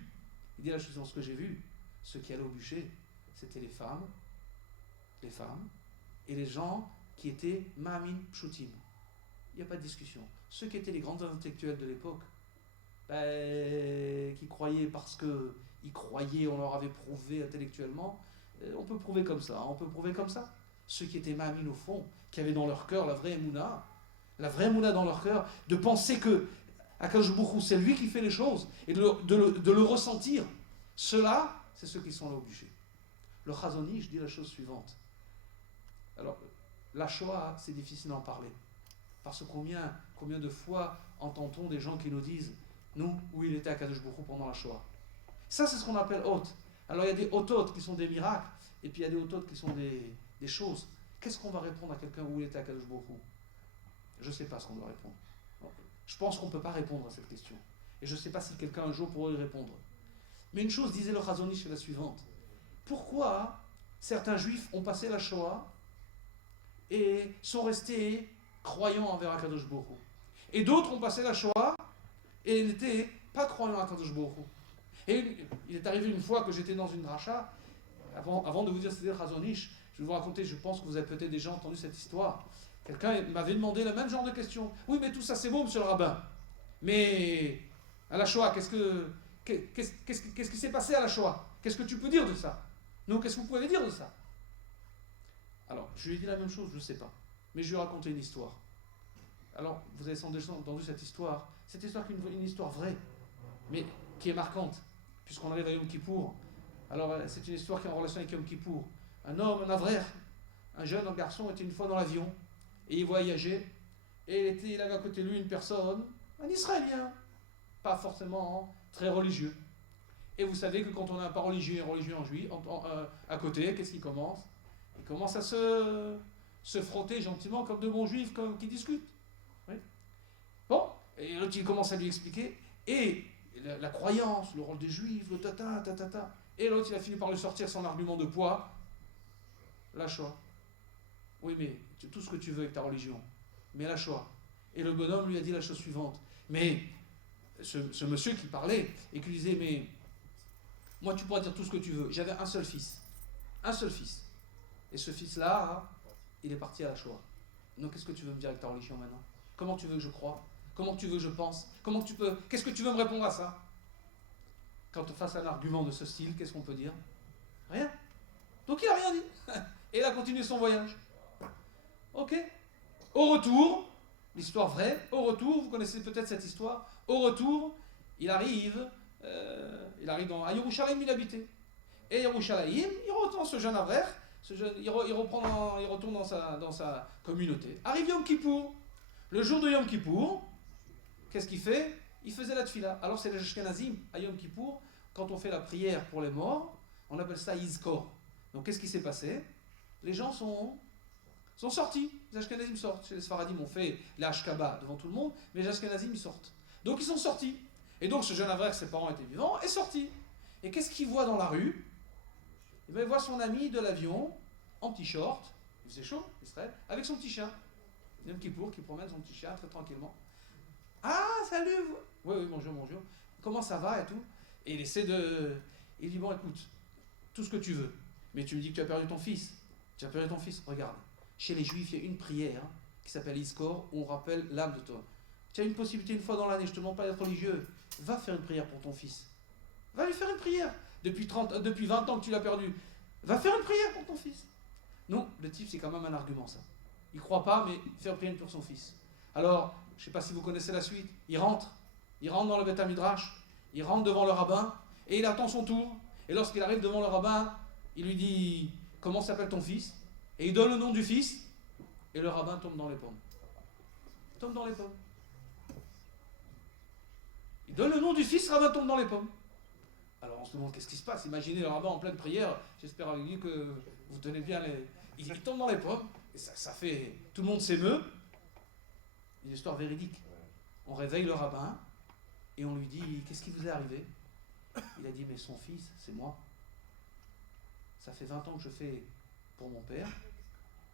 Il dit la chose, ce que j'ai vu, ceux qui allaient au bûcher, c'était les femmes, et les gens qui étaient ma'amin pshutim. Il n'y a pas de discussion. Ceux qui étaient les grands intellectuels de l'époque, qui croyaient parce qu'ils croyaient, on leur avait prouvé intellectuellement, on peut prouver comme ça, on peut prouver comme ça. Ceux qui étaient ma'amin au fond, qui avaient dans leur cœur la vraie émouna dans leur cœur, de penser que Akadosh Baruch Hu, c'est lui qui fait les choses, et de le ressentir. Ceux-là, c'est ceux qui sont là au bûcher. Le Chazon Ish dit la chose suivante. Alors, la Shoah, c'est difficile d'en parler. Parce que combien de fois entend-on des gens qui nous disent, nous, où il était Akadosh Baruch Hu pendant la Shoah? Ça, c'est ce qu'on appelle hôte. Alors, il y a des hôtes qui sont des miracles, et puis il y a des hôtes qui sont des choses. Qu'est-ce qu'on va répondre à quelqu'un où il était Akadosh Baruch Hu? Je ne sais pas ce qu'on doit répondre. Je pense qu'on ne peut pas répondre à cette question. Et je ne sais pas si quelqu'un un jour pourrait y répondre. Mais une chose, disait le Chazon Ish, c'est la suivante. Pourquoi certains juifs ont passé la Shoah et sont restés croyants envers Akadosh Baruch Hu, et d'autres ont passé la Shoah et n'étaient pas croyants à Akadosh Baruch Hu? Et il est arrivé une fois que j'étais dans une dracha, avant de vous dire c'était le Chazon Ish, je vais vous raconter, je pense que vous avez peut-être déjà entendu cette histoire. Quelqu'un m'avait demandé le même genre de question. Oui, mais tout ça c'est beau, monsieur le rabbin. Mais à la Shoah, qu'est-ce qui s'est passé à la Shoah? Qu'est-ce que tu peux dire de ça? Non, qu'est-ce que vous pouvez dire de ça? Alors, je lui ai dit la même chose, je ne sais pas. Mais je lui ai raconté une histoire. Alors, vous avez sans doute entendu cette histoire. Cette histoire qui est une histoire vraie, mais qui est marquante, puisqu'on arrive à Yom Kippour. Alors, c'est une histoire qui est en relation avec Yom Kippour. Un homme, un avraire, un jeune garçon était une fois dans l'avion, et il voyageait, et il avait à côté de lui une personne, un Israélien, pas forcément très religieux. Et vous savez que quand on n'a pas religieux en juif, à côté, qu'est-ce qu'il commence? Il commence à se frotter gentiment comme de bons juifs qui discutent. Oui. Bon, et l'autre il commence à lui expliquer, et la croyance, le rôle des juifs, le tata. Et l'autre il a fini par lui sortir son argument de poids, la Shoah. Oui, mais tout ce que tu veux avec ta religion, mais la Shoah. Et le bonhomme lui a dit la chose suivante. Mais ce monsieur qui parlait et qui disait, mais moi tu pourras dire tout ce que tu veux. J'avais un seul fils. Et ce fils-là, il est parti à la Shoah. Donc qu'est-ce que tu veux me dire avec ta religion maintenant? Comment tu veux que je croie? Comment tu veux que je pense? Qu'est-ce que tu veux me répondre à ça? Quand face à un argument de ce style, qu'est-ce qu'on peut dire? Rien. Donc il n'a rien dit. Et il a continué son voyage. Ok. Au retour, l'histoire vraie, au retour, vous connaissez peut-être cette histoire, au retour, il arrive à Yerushalayim, il habitait. Et Yerushalayim, il retourne ce jeune avraire, il retourne dans sa communauté. Arrive Yom Kippour. Le jour de Yom Kippour, qu'est-ce qu'il fait? Il faisait la tfila. Alors c'est les Ashkenazim, à Yom Kippour, quand on fait la prière pour les morts, on appelle ça Yizkor. Donc qu'est-ce qui s'est passé? Les gens sont sortis. Les Ashkenazim sortent. Chez les Sfaradim, on fait la Ashkaba devant tout le monde, mais les Ashkenazim, ils sortent. Donc ils sont sortis. Et donc ce jeune avraire, ses parents étaient vivants, est sorti. Et qu'est-ce qu'il voit dans la rue? Il voit son ami de l'avion, en petit short, il faisait chaud, Israël, avec son petit chien. Yom Kippour qui promène son petit chien très tranquillement. Ah, salut! Oui, bonjour. Comment ça va et tout? Et il dit, bon, écoute, tout ce que tu veux, mais tu me dis que tu as perdu ton fils. Regarde. Chez les Juifs, il y a une prière qui s'appelle Iskor, où on rappelle l'âme de toi. Tu as une possibilité une fois dans l'année, je ne te demande pas d'être religieux. Va faire une prière pour ton fils. Va lui faire une prière. Depuis 20 ans que tu l'as perdu. Va faire une prière pour ton fils. Non, le type, c'est quand même un argument, ça. Il ne croit pas, mais faire prière pour son fils. Alors, je ne sais pas si vous connaissez la suite. Il rentre dans le Beth Midrash, il rentre devant le rabbin, et il attend son tour. Et lorsqu'il arrive devant le rabbin, il lui dit, comment s'appelle ton fils? Et il donne le nom du fils, et le rabbin tombe dans les pommes. Il donne le nom du fils, le rabbin tombe dans les pommes. Alors on se demande qu'est-ce qui se passe. Imaginez le rabbin en pleine prière. J'espère avec lui que vous tenez bien les... Il tombe dans les pommes. Et ça fait... Tout le monde s'émeut. Une histoire véridique. On réveille le rabbin et on lui dit « Qu'est-ce qui vous est arrivé ?» Il a dit « Mais son fils, c'est moi. Ça fait 20 ans que je fais pour mon père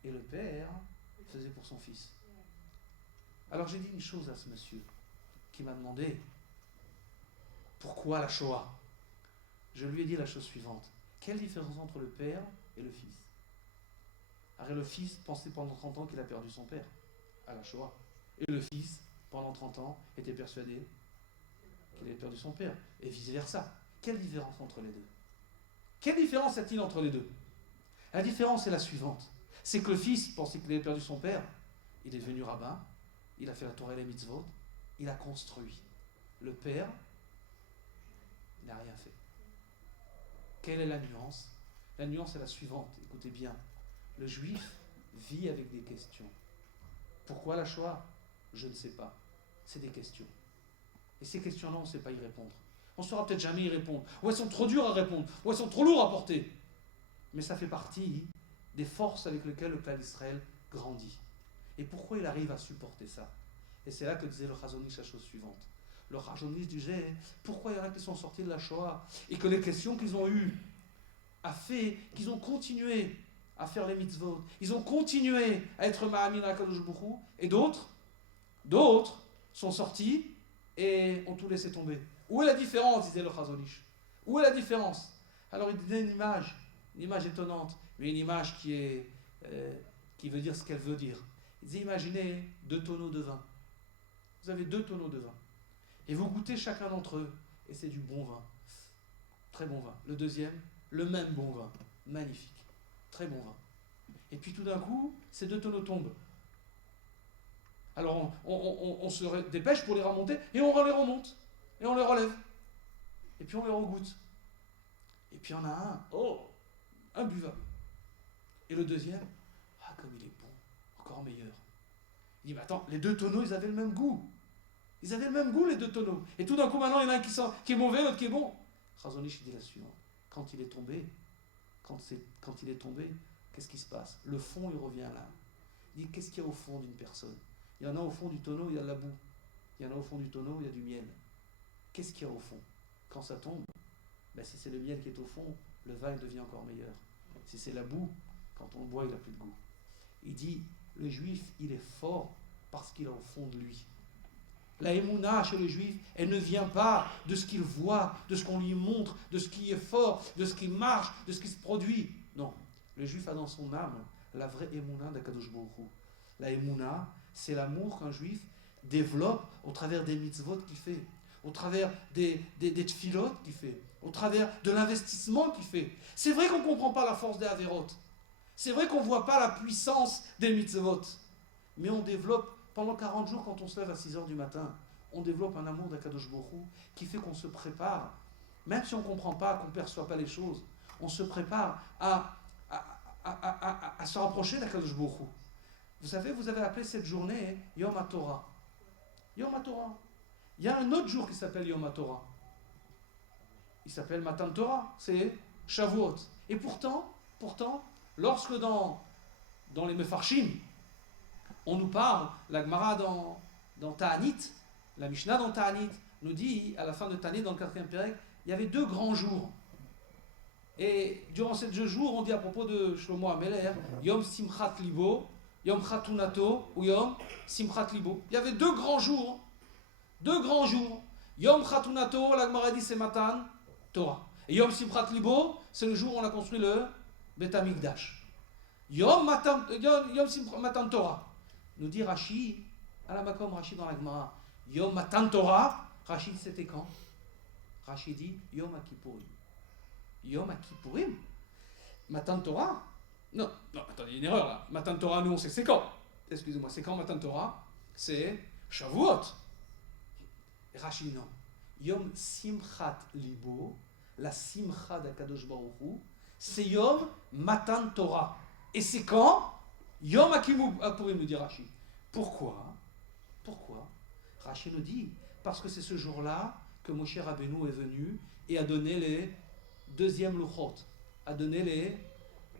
et le père faisait pour son fils. » Alors j'ai dit une chose à ce monsieur qui m'a demandé « Pourquoi la Shoah ?» Je lui ai dit la chose suivante. Quelle différence entre le père et le fils? Alors le fils pensait pendant 30 ans qu'il a perdu son père à la Shoah. Et le fils, pendant 30 ans, était persuadé qu'il avait perdu son père. Et vice-versa. Quelle différence entre les deux? Quelle différence y a-t-il entre les deux? La différence est la suivante. C'est que le fils pensait qu'il avait perdu son père. Il est devenu rabbin. Il a fait la Torah et les mitzvot. Il a construit. Le père n'a rien fait. Quelle est la nuance? La nuance est la suivante. Écoutez bien. Le juif vit avec des questions. Pourquoi la Shoah? Je ne sais pas. C'est des questions. Et ces questions-là, on ne sait pas y répondre. On ne saura peut-être jamais y répondre. Ou elles sont trop dures à répondre. Ou elles sont trop lourdes à porter. Mais ça fait partie des forces avec lesquelles le peuple d'Israël grandit. Et pourquoi il arrive à supporter ça? Et c'est là que disait le Chazon Ish la chose suivante. Le Chazon Ish disait pourquoi il y en a qui sont sortis de la Shoah et que les questions qu'ils ont eues a fait qu'ils ont continué à faire les mitzvot. Ils ont continué à être Ma'amin à Kadosh Baruch Hu, et d'autres sont sortis et ont tout laissé tomber. Où est la différence, disait le Chazon Ish? Où est la différence? Alors il donnait une image étonnante, mais une image qui veut dire ce qu'elle veut dire. Il disait imaginez 2 tonneaux de vin. Vous avez 2 tonneaux de vin. Et vous goûtez chacun d'entre eux, et c'est du bon vin. Très bon vin. Le deuxième, le même bon vin. Magnifique. Très bon vin. Et puis tout d'un coup, ces 2 tonneaux tombent. Alors on se dépêche pour les remonter, et on les remonte. Et on les relève. Et puis on les regoute. Et puis il y en a un buvable. Et le deuxième, comme il est bon, encore meilleur. Il dit, mais attends, les 2 tonneaux, ils avaient le même goût. Ils avaient le même goût, les 2 tonneaux. Et tout d'un coup, maintenant, il y en a un qui est mauvais, l'autre qui est bon. Chazon Ish dit la suivante. Quand il est tombé, qu'est-ce qui se passe? Le fond, il revient là. Il dit, qu'est-ce qu'il y a au fond d'une personne? Il y en a au fond du tonneau, il y a de la boue. Il y en a au fond du tonneau, il y a du miel. Qu'est-ce qu'il y a au fond? Quand ça tombe, si c'est le miel qui est au fond, le vin devient encore meilleur. Si c'est la boue, quand on le boit, il n'a plus de goût. Il dit, le juif, il est fort parce qu'il est au fond de lui. La émouna chez le juif, elle ne vient pas de ce qu'il voit, de ce qu'on lui montre, de ce qui est fort, de ce qui marche, de ce qui se produit. Non, le juif a dans son âme la vraie émouna d'Akadosh Baruch Hu. La émouna, c'est l'amour qu'un juif développe au travers des mitzvot qu'il fait, au travers des tfilot qu'il fait, au travers de l'investissement qu'il fait. C'est vrai qu'on ne comprend pas la force des averot. C'est vrai qu'on ne voit pas la puissance des mitzvot. Mais on développe, pendant 40 jours, quand on se lève à 6 h du matin, on développe un amour d'Akadosh Baruch Hu qui fait qu'on se prépare, même si on ne comprend pas, qu'on ne perçoit pas les choses, on se prépare à se rapprocher d'Akadosh Baruch Hu. Vous savez, vous avez appelé cette journée Yom HaTorah. Yom HaTorah. Il y a un autre jour qui s'appelle Yom HaTorah. Il s'appelle Matan Torah, c'est Shavuot. Et pourtant, lorsque dans les Mefarshim, on nous parle, la Gemara dans Ta'anit, la Mishnah dans Ta'anit, nous dit, à la fin de Ta'anit, dans le 4e Pérec, il y avait 2 grands jours. Et durant ces 2 jours, on dit à propos de Shlomo HaMelech, Yom Simchat Libo, Yom Chatunato, ou Yom Simchat Libo. Il y avait 2 grands jours. 2 grands jours. Yom Chatunato, la Gemara dit, c'est Matan Torah. Et Yom Simchat Libo, c'est le jour où on a construit le Bet Hamikdash. Yom Matan Torah. Nous dit Rashi, à la Makom, Rashi dans la Gemara, Yom Matan Torah, Rashi c'était quand? Rashi dit Yom HaKippurim. Yom HaKippurim? Matan Torah? Non, attendez, il y a une erreur là. Matan Torah, nous on sait c'est quand? Excusez-moi, c'est quand Matan Torah? C'est Shavuot. Rashi non. Yom Simchat Libo, la Simcha d'Akadosh Baruch Hu, c'est Yom Matan Torah. Et c'est quand? Yom HaKippurim, nous dit Rashi. Pourquoi? Rashi nous dit, parce que c'est ce jour-là que Moshe Rabbeinu est venu et a donné les deuxièmes luchot, a donné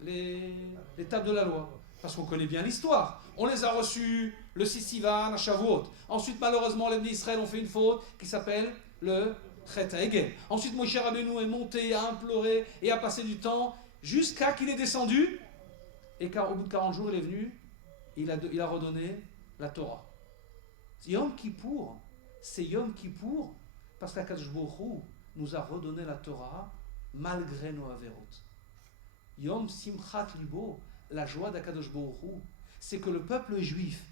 les tables de la loi. Parce qu'on connaît bien l'histoire. On les a reçus le 6 Sivan à Shavuot. Ensuite, malheureusement, les Bnei Israël ont fait une faute qui s'appelle le Chet HaEgel. Ensuite, Moshe Rabbeinu est monté, a imploré et a passé du temps jusqu'à qu'il est descendu. Et au bout de 40 jours, il est venu, il a redonné la Torah. Yom Kippour, c'est Yom Kippour parce qu'Akadosh Baruch Hu nous a redonné la Torah malgré nos averot. Yom Simchat Libo, la joie d'Akadosh Baruch Hu, c'est que le peuple juif,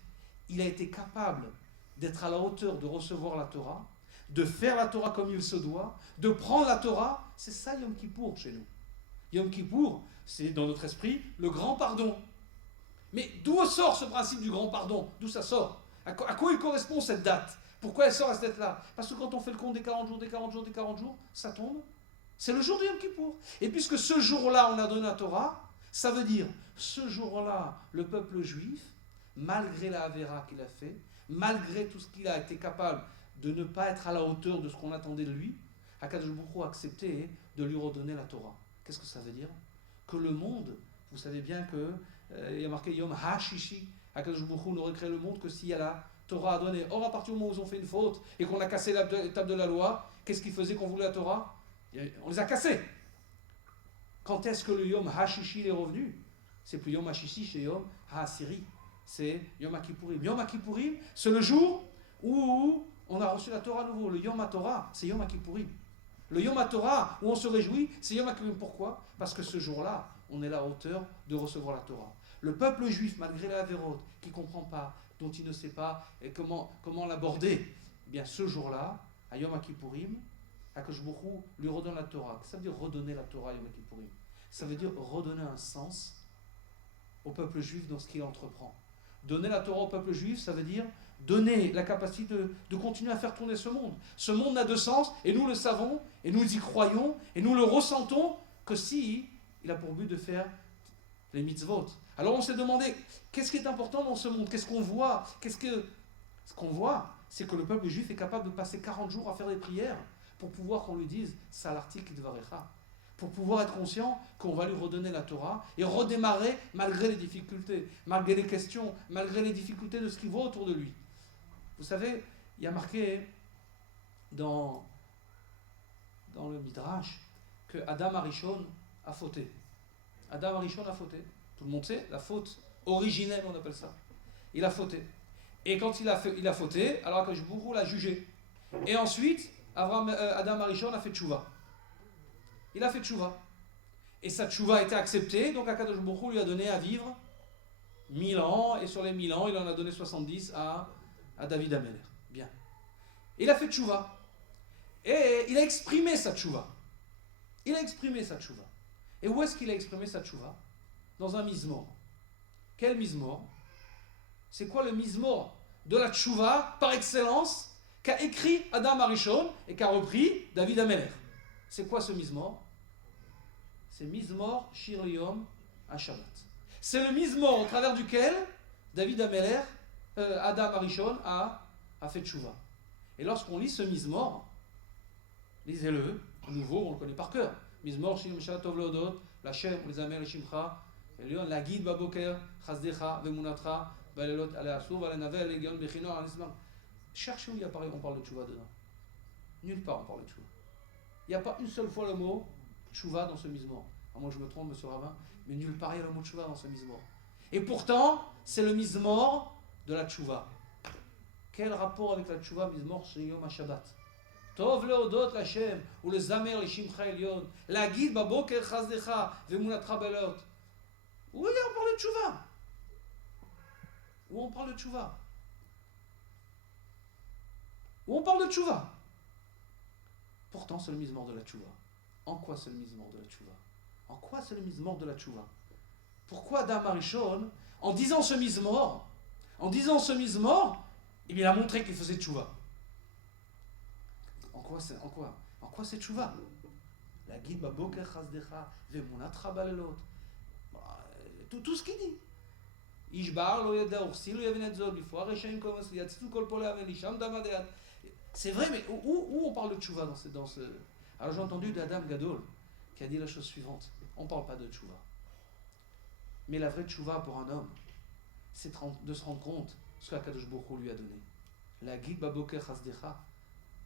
il a été capable d'être à la hauteur de recevoir la Torah, de faire la Torah comme il se doit, de prendre la Torah. C'est ça Yom Kippour chez nous. Yom Kippour, c'est dans notre esprit le grand pardon. Mais d'où sort ce principe du grand pardon? D'où ça sort? À quoi il correspond cette date? Pourquoi elle sort à cette date-là? Parce que quand on fait le compte des 40 jours, des 40 jours, des 40 jours, ça tombe. C'est le jour de Yom Kippour. Et puisque ce jour-là, on a donné la Torah, ça veut dire, ce jour-là, le peuple juif, malgré la Avera qu'il a fait, malgré tout ce qu'il a été capable de ne pas être à la hauteur de ce qu'on attendait de lui, Akadosh Baruch Hu a accepté de lui redonner la Torah. Qu'est-ce que ça veut dire? Que le monde, vous savez bien que il y a marqué Yom HaShishi, Akadosh Baruch Hu n'aurait créé le monde que s'il y a la Torah à donner. Or, à partir du moment où ils ont fait une faute et qu'on a cassé l'étape de la loi, qu'est-ce qu'ils faisaient qu'on voulait la Torah? On les a cassés. Quand est-ce que le Yom HaShishi est revenu? C'est plus Yom HaShishi, c'est Yom HaSiri. C'est Yom HaKippourim. Yom HaKippourim, c'est le jour où on a reçu la Torah à nouveau. Le Yom HaTorah, c'est Yom HaKippourim. Le Yom HaTorah, où on se réjouit, c'est Yom HaKippourim. Pourquoi? Parce que ce jour-là, on est à la hauteur de recevoir la Torah. Le peuple juif, malgré la Averot, qui ne comprend pas, dont il ne sait pas et comment l'aborder, eh bien ce jour-là, à Yom HaKippourim, Akadosh Baruch Hu lui redonne la Torah. Ça veut dire redonner la Torah à Yom Kippourim. Ça veut dire redonner un sens au peuple juif dans ce qu'il entreprend. Donner la Torah au peuple juif, ça veut dire donner la capacité de continuer à faire tourner ce monde. Ce monde n'a de sens, et nous le savons, et nous y croyons, et nous le ressentons, que si il a pour but de faire les mitzvot. Alors on s'est demandé, qu'est-ce qui est important dans ce monde? Qu'est-ce qu'on voit? Ce qu'on voit, c'est que le peuple juif est capable de passer 40 jours à faire des prières, pour pouvoir qu'on lui dise Salarti Kidvarecha, pour pouvoir être conscient qu'on va lui redonner la Torah et redémarrer malgré les difficultés, malgré les questions, malgré les difficultés de ce qui voit autour de lui. Vous savez, il y a marqué dans le Midrash que Adam Arishon a fauté. Adam Arishon a fauté. Tout le monde sait, la faute originelle, on appelle ça. Il a fauté. Et quand il a fauté, alors que Akadosh l'a jugé. Et ensuite, Adam Arishon a fait tchouva. Il a fait tchouva. Et sa tchouva a été acceptée, donc Akadosh Baruch Hu lui a donné à vivre 1000 ans, et sur les 1000 ans, il en a donné 70 à David Ameler. Bien. Il a fait tchouva. Et il a exprimé sa tchouva. Il a exprimé sa tchouva. Et où est-ce qu'il a exprimé sa tchouva? Dans un mizmor. Quel mizmor? C'est quoi le mizmor de la tchouva par excellence qu'a écrit Adam Arishon et qu'a repris David Ameler? C'est quoi ce mizmor? C'est Mizmor Shir Yom HaShabbat. C'est le mizmor au travers duquel David Ameler, Adam Arishon a fait tchouva. Et lorsqu'on lit ce mizmor, lisez-le, à nouveau, on le connaît par cœur. Mizmor Shir Yom HaShabbat Tov Leodot, Lachem, Lezamer, Leshimcha, Elion, Lagid Baboker, Chazdecha, Vemunatra, Balelot, Aleasur, Valenavel, Legion, Bechinor, Anisman. Cherchez où il apparaît, on parle de tchouva dedans. Nulle part on parle de tchouva. Il n'y a pas une seule fois le mot tchouva dans ce mizmor. Alors moi je me trompe, monsieur Rabbin, mais nulle part il y a le mot tchouva dans ce mizmor. Et pourtant, c'est le mizmor de la tchouva. Quel rapport avec la tchouva, mizmor chez Yom HaShabbat? Tov leodot l'Hashem, ou le zamer l'Shimcha Elion, la guide baboker chazdecha, vemunatra belot. Oui, on parle de tchouva. Où on parle de tchouva? Où on parle de tchouva. Pourtant, c'est le mizmor de la tchouva. En quoi c'est le mizmor de la tchouva? En quoi c'est le mizmor de la tchouva? Pourquoi Adam Arishon, en disant ce mizmor, eh bien, il a montré qu'il faisait tchouva. En quoi c'est tchouva? La guide baboker chazdecha vemunatra balelot. Tout ce qu'il dit. Ishbar lo yeda ursi lo yavinet zol bifo areshaim komas yatztu kol pole aven lisham damadeat. C'est vrai, mais où on parle de tchouva dans ce... Alors j'ai entendu d'Adam Gadol qui a dit la chose suivante. On ne parle pas de tchouva. Mais la vraie tchouva pour un homme, c'est de se rendre compte de ce qu'Akadosh Baruch Hu lui a donné. La guide baboker chasdecha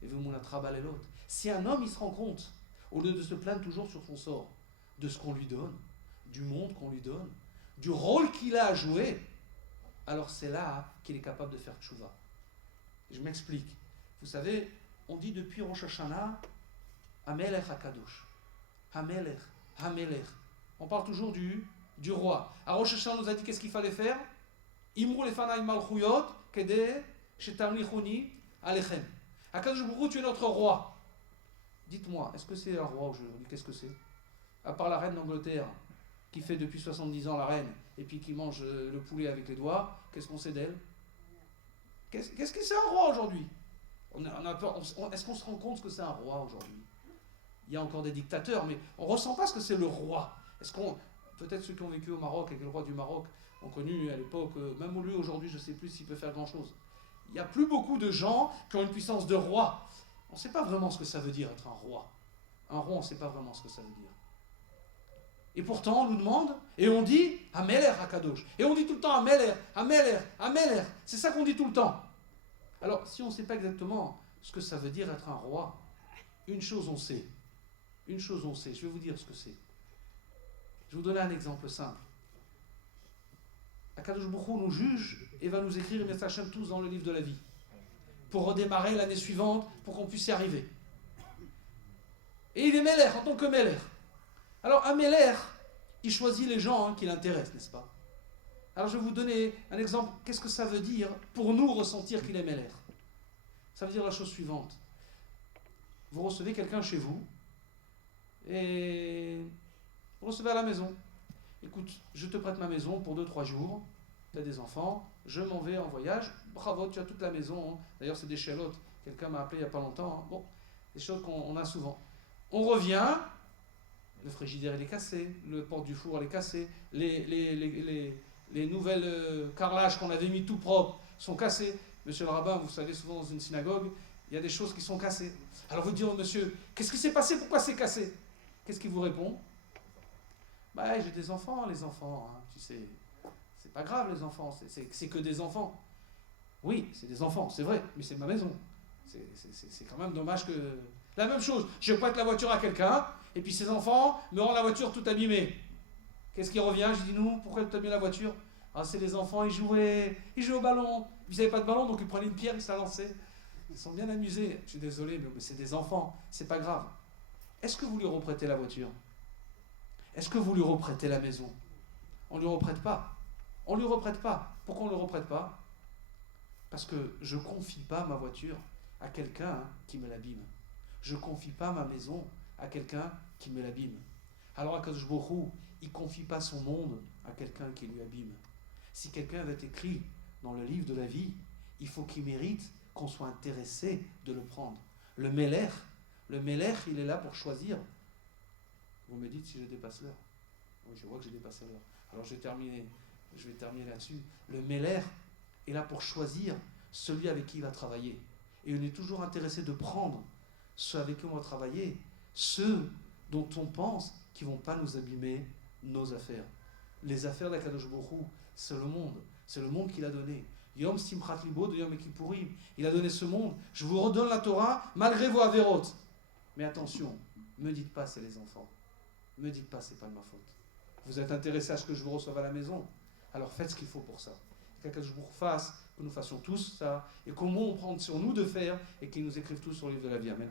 et v'munatra balelot. Si un homme il se rend compte, au lieu de se plaindre toujours sur son sort, de ce qu'on lui donne, du monde qu'on lui donne, du rôle qu'il a à jouer, alors c'est là qu'il est capable de faire tchouva. Je m'explique. Vous savez, on dit depuis Rosh Hashanah, Hamelech HaKadosh. Hamelech, Hamelech. On parle toujours du roi. À Rosh Hashanah, on nous a dit qu'est-ce qu'il fallait faire? Imru lefanai malchuyot, kede shetamlichuni alechem. HaKadosh Baruch Hu, tu es notre roi. Dites-moi, est-ce que c'est un roi aujourd'hui? Qu'est-ce que c'est? À part la reine d'Angleterre, qui fait depuis 70 ans la reine, et puis qui mange le poulet avec les doigts, qu'est-ce qu'on sait d'elle? Qu'est-ce que c'est un roi aujourd'hui? Est-ce qu'on se rend compte que c'est un roi aujourd'hui? Il y a encore des dictateurs, mais on ne ressent pas ce que c'est le roi. Peut-être ceux qui ont vécu au Maroc avec le roi du Maroc ont connu à l'époque, même lui aujourd'hui, je ne sais plus s'il peut faire grand-chose. Il n'y a plus beaucoup de gens qui ont une puissance de roi. On ne sait pas vraiment ce que ça veut dire être un roi. Un roi, on ne sait pas vraiment ce que ça veut dire. Et pourtant, on nous demande, et on dit Hamelech HaKadosh. Et on dit tout le temps Hamelech, Hamelech, Hamelech. C'est ça qu'on dit tout le temps. Alors, si on ne sait pas exactement ce que ça veut dire être un roi, une chose on sait. Une chose on sait. Je vais vous dire ce que c'est. Je vais vous donner un exemple simple. HaKadosh Baruch Hu nous juge et va nous écrire Mitzvah Hashem tous dans le livre de la vie. Pour redémarrer l'année suivante, pour qu'on puisse y arriver. Et il est Melech en tant que Melech. Alors, un Melech, il choisit les gens qui l'intéressent, n'est-ce pas? Alors, je vais vous donner un exemple. Qu'est-ce que ça veut dire pour nous ressentir qu'il est Melech? Ça veut dire la chose suivante. Vous recevez quelqu'un chez vous, et vous recevez à la maison. Écoute, je te prête ma maison pour 2-3 jours, tu as des enfants, je m'en vais en voyage, bravo, tu as toute la maison. D'ailleurs, c'est des chélotes. Quelqu'un m'a appelé il n'y a pas longtemps. Bon, des choses qu'on a souvent. On revient. Le frigidaire il est cassé, le porte du four elle est cassé, les nouvelles carrelages qu'on avait mis tout propres sont cassés. Monsieur le rabbin, vous savez, souvent dans une synagogue, il y a des choses qui sont cassées. Alors vous dites au monsieur, qu'est-ce qui s'est passé? Pourquoi c'est cassé? Qu'est-ce qu'il vous répond? Bah, j'ai des enfants, les enfants, hein, tu sais, c'est pas grave les enfants, c'est que des enfants. Oui, c'est des enfants, c'est vrai, mais c'est ma maison. C'est quand même dommage que... La même chose, je prête la voiture à quelqu'un, et puis ses enfants me rendent la voiture toute abîmée. Qu'est-ce qui revient? Je dis, nous, pourquoi tu as mis la voiture? Ah, c'est les enfants, ils jouaient au ballon. Ils n'avaient pas de ballon, donc ils prenaient une pierre, ils se la lançaient. Ils sont bien amusés. Je suis désolé, mais c'est des enfants, c'est pas grave. Est-ce que vous lui reprêtez la voiture? Est-ce que vous lui reprêtez la maison? On ne lui reprête pas. On ne lui reprête pas. Pourquoi on ne le reprête pas? Parce que je ne confie pas ma voiture à quelqu'un qui me l'abîme. Je ne confie pas ma maison à quelqu'un qui me l'abîme. Alors HaKadosh Baruch Hu, il ne confie pas son monde à quelqu'un qui lui abîme. Si quelqu'un va être écrit dans le livre de la vie, il faut qu'il mérite qu'on soit intéressé de le prendre. Le Melech, il est là pour choisir. Vous me dites si je dépasse l'heure. Oui, je vois que j'ai dépassé l'heure. Alors je vais terminer là-dessus. Le Melech est là pour choisir celui avec qui il va travailler. Et on est toujours intéressé de prendre ceux avec qui on va travailler, ceux dont on pense qu'ils ne vont pas nous abîmer nos affaires. Les affaires d'Akadosh Baruch Hu, c'est le monde qu'il a donné. Yom Simchat Libo de Yom Kippourim. Il a donné ce monde. Je vous redonne la Torah malgré vos avérotes. Mais attention, ne me dites pas c'est les enfants. Ne me dites pas c'est pas de ma faute. Vous êtes intéressé à ce que je vous reçoive à la maison. Alors faites ce qu'il faut pour ça. Qu'Akadosh Baruch Hu fasse, que nous fassions tous ça, et comment on prend sur nous de faire, et qu'ils nous écrivent tous sur le livre de la vie. Amen.